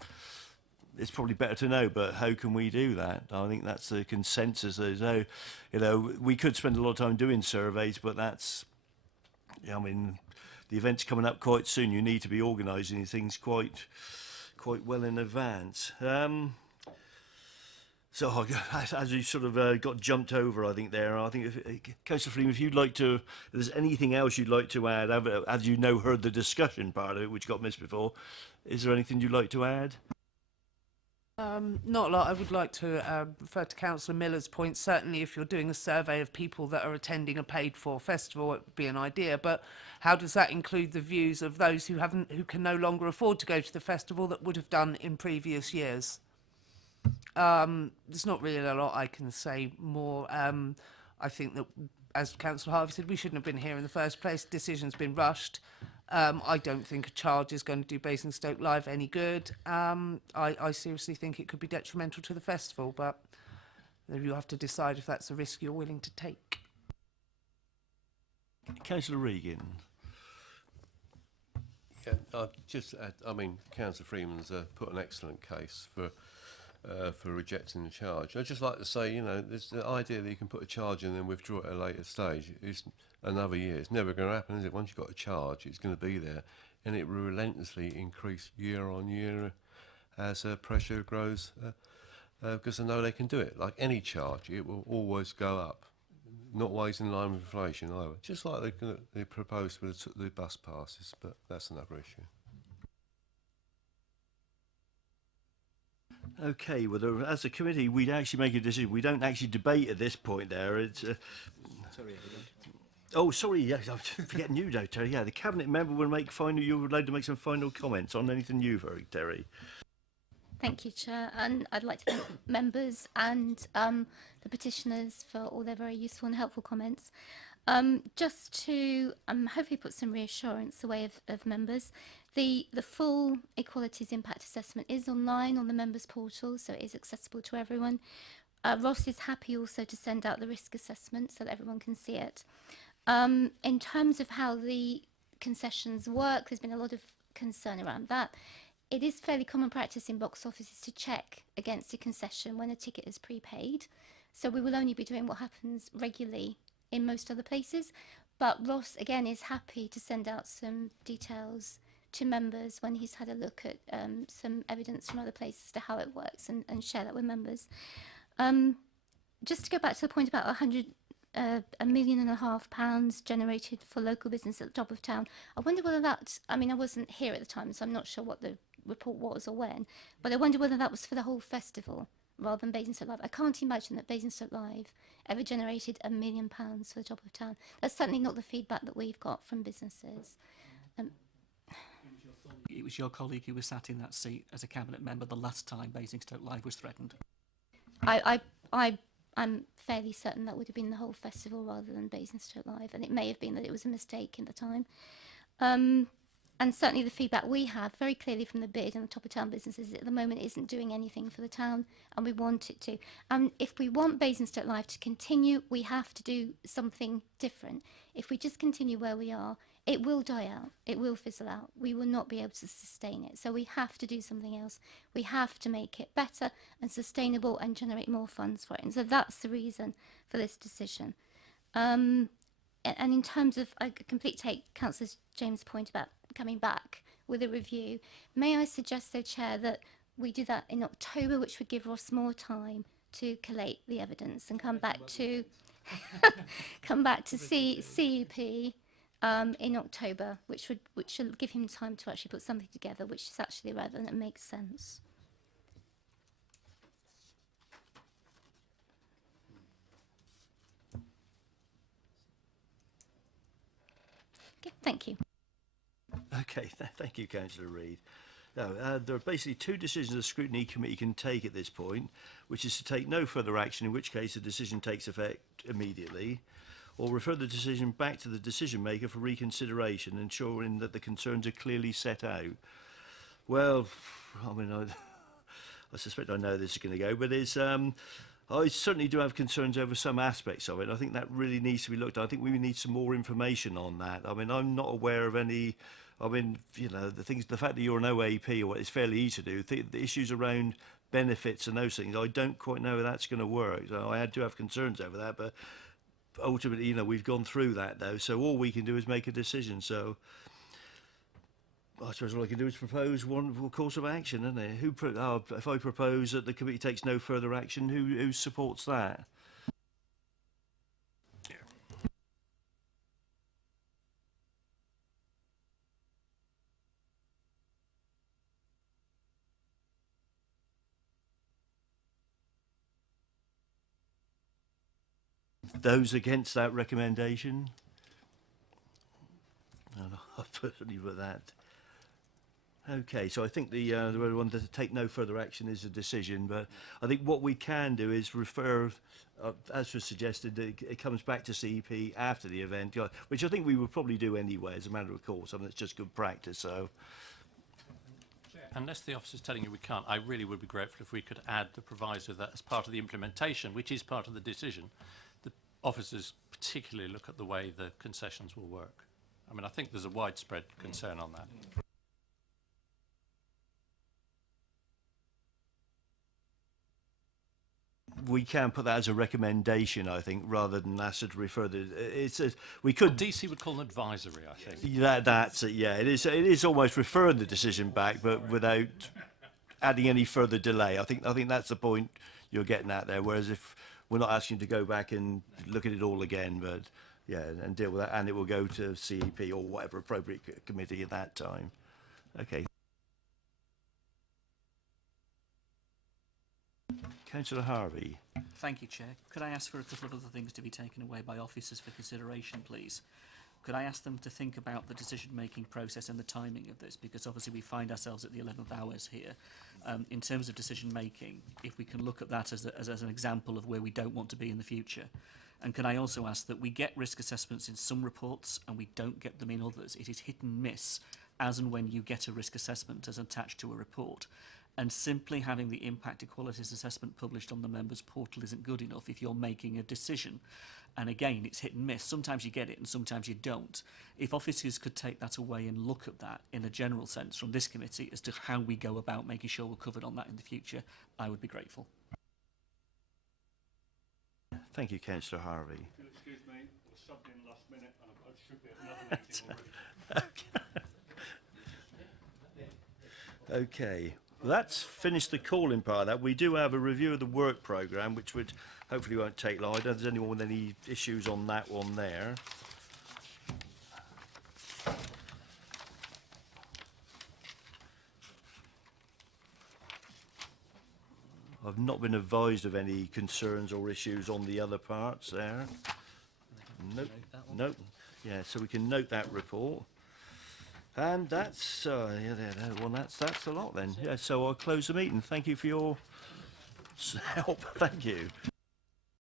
it's probably better to know. But how can we do that? I think that's the consensus. There's no, we could spend a lot of time doing surveys, but that's, I mean, the event's coming up quite soon. You need to be organising these things quite well in advance. So as you sort of got jumped over, I think there. I think, Councillor Freeman, if you'd like to, if there's anything else you'd like to add, as you know, heard the discussion part of it, which got missed before. Is there anything you'd like to add? Not a lot. I would like to refer to Councillor Miller's point. Certainly, if you're doing a survey of people that are attending a paid-for festival, it would be an idea. But how does that include the views of those who can no longer afford to go to the festival that would have done in previous years? There's not really a lot I can say more. I think that, as Councillor Harvey said, we shouldn't have been here in the first place. Decision's been rushed. I don't think a charge is going to do Basingstoke Live any good. I seriously think it could be detrimental to the festival, but you have to decide if that's a risk you're willing to take. Councillor Regan. Yeah, I mean, Councillor Freeman's put an excellent case for rejecting the charge. I'd just like to say, there's the idea that you can put a charge in and then withdraw it at a later stage. It's another year. It's never going to happen, is it? Once you've got a charge, it's going to be there, and it will relentlessly increase year on year as pressure grows, because I know they can do it. Like any charge, it will always go up, not always in line with inflation either. Just like they proposed with the bus passes, but that's another issue. Okay, well, as a committee, we'd actually make a decision. We don't actually debate at this point there. It's, Sorry, oh, sorry, yes, I'm forgetting you now, Terry. Yeah, the cabinet member will you would like to make some final comments on anything you've heard, Terry. Thank you, Chair, and I'd like to thank members and the petitioners for all their very useful and helpful comments. Just to hopefully put some reassurance away of members, the full equalities impact assessment is online on the members portal, so it is accessible to everyone. Ross is happy also to send out the risk assessment so that everyone can see it. In terms of how the concessions work, there's been a lot of concern around that. It is fairly common practice in box offices to check against a concession when a ticket is prepaid. So we will only be doing what happens regularly in most other places. But Ross, again, is happy to send out some details to members when he's had a look at some evidence from other places as to how it works and share that with members. Just to go back to the point about £1.5 million generated for local business at the top of town, I wonder whether that, I mean, I wasn't here at the time, so I'm not sure what the report was or when, but I wonder whether that was for the whole festival rather than Basingstoke Live. I can't imagine that Basingstoke Live ever generated £1 million for the top of town. That's certainly not the feedback that we've got from businesses. It was your colleague who was sat in that seat as a cabinet member the last time Basingstoke Live was threatened. I'm fairly certain that would have been the whole festival rather than Basingstoke Live, and it may have been that it was a mistake in the time. And certainly the feedback we have very clearly from the bid and the top of town businesses at the moment isn't doing anything for the town, and we want it to. And if we want Basingstoke Live to continue, we have to do something different. If we just continue where we are, it will die out. It will fizzle out. We will not be able to sustain it. So we have to do something else. We have to make it better and sustainable and generate more funds for it. And so that's the reason for this decision. And in terms of, I completely take Councillor James' point about coming back with a review. May I suggest, though, Chair, that we do that in October, which would give Ross more time to collate the evidence and come back to CEP in October, which will give him time to actually put something together, which is actually relevant and makes sense. Okay, thank you. Okay, thank you, Councillor Reid. Now, there are basically two decisions the Scrutiny Committee can take at this point, which is to take no further action, in which case the decision takes effect immediately, or refer the decision back to the decision maker for reconsideration, ensuring that the concerns are clearly set out. Well, I mean, I suspect I know this is going to go, but it's, I certainly do have concerns over some aspects of it. I think that really needs to be looked at. I think we need some more information on that. I mean, I'm not aware of any, I mean, you know, the fact that you're an OAP, or what, it's fairly easy to do. The issues around benefits and those things, I don't quite know how that's going to work. So I do have concerns over that, but ultimately, you know, we've gone through that though. So all we can do is make a decision. So I suppose all I can do is propose one course of action, isn't it? If I propose that the committee takes no further action, who supports that? Those against that recommendation? I'll personally put that. Okay, so I think the one to take no further action is a decision, but I think what we can do is refer, as was suggested, it comes back to CEP after the event, which I think we would probably do anyway as a matter of course. I mean, it's just good practice, so. Unless the officer's telling you we can't, I really would be grateful if we could add the proviso that as part of the implementation, which is part of the decision, the officers particularly look at the way the concessions will work. I mean, I think there's a widespread concern on that. We can put that as a recommendation, I think, rather than ask it to refer we could. DC would call an advisory, I think. That's it. Yeah, it is almost referring the decision back, but without adding any further delay. I think that's the point you're getting at there. Whereas if we're not asking to go back and look at it all again, but yeah, and deal with that, and it will go to CEP or whatever appropriate committee at that time. Okay. Councillor Harvey. Thank you, Chair. Could I ask for a couple of other things to be taken away by officers for consideration, please? Could I ask them to think about the decision-making process and the timing of this? Because obviously we find ourselves at the 11th hours here. In terms of decision-making, if we can look at that as an example of where we don't want to be in the future. And can I also ask that we get risk assessments in some reports and we don't get them in others? It is hit and miss as and when you get a risk assessment as attached to a report. And simply having the impact equalities assessment published on the members' portal isn't good enough if you're making a decision. And again, it's hit and miss. Sometimes you get it and sometimes you don't. If officers could take that away and look at that in a general sense from this committee as to how we go about making sure we're covered on that in the future, I would be grateful. Thank you, Councillor Harvey. If you'll excuse me, we're subbed in last minute and I should be at another meeting already. Okay. Well, that's finished the calling part of that. We do have a review of the work programme, which would hopefully won't take long. I don't know if there's anyone with any issues on that one there. I've not been advised of any concerns or issues on the other parts there. Nope. Nope. Yeah, so we can note that report. And that's that's a lot then. Yeah, so I'll close the meeting. Thank you for your help. Thank you.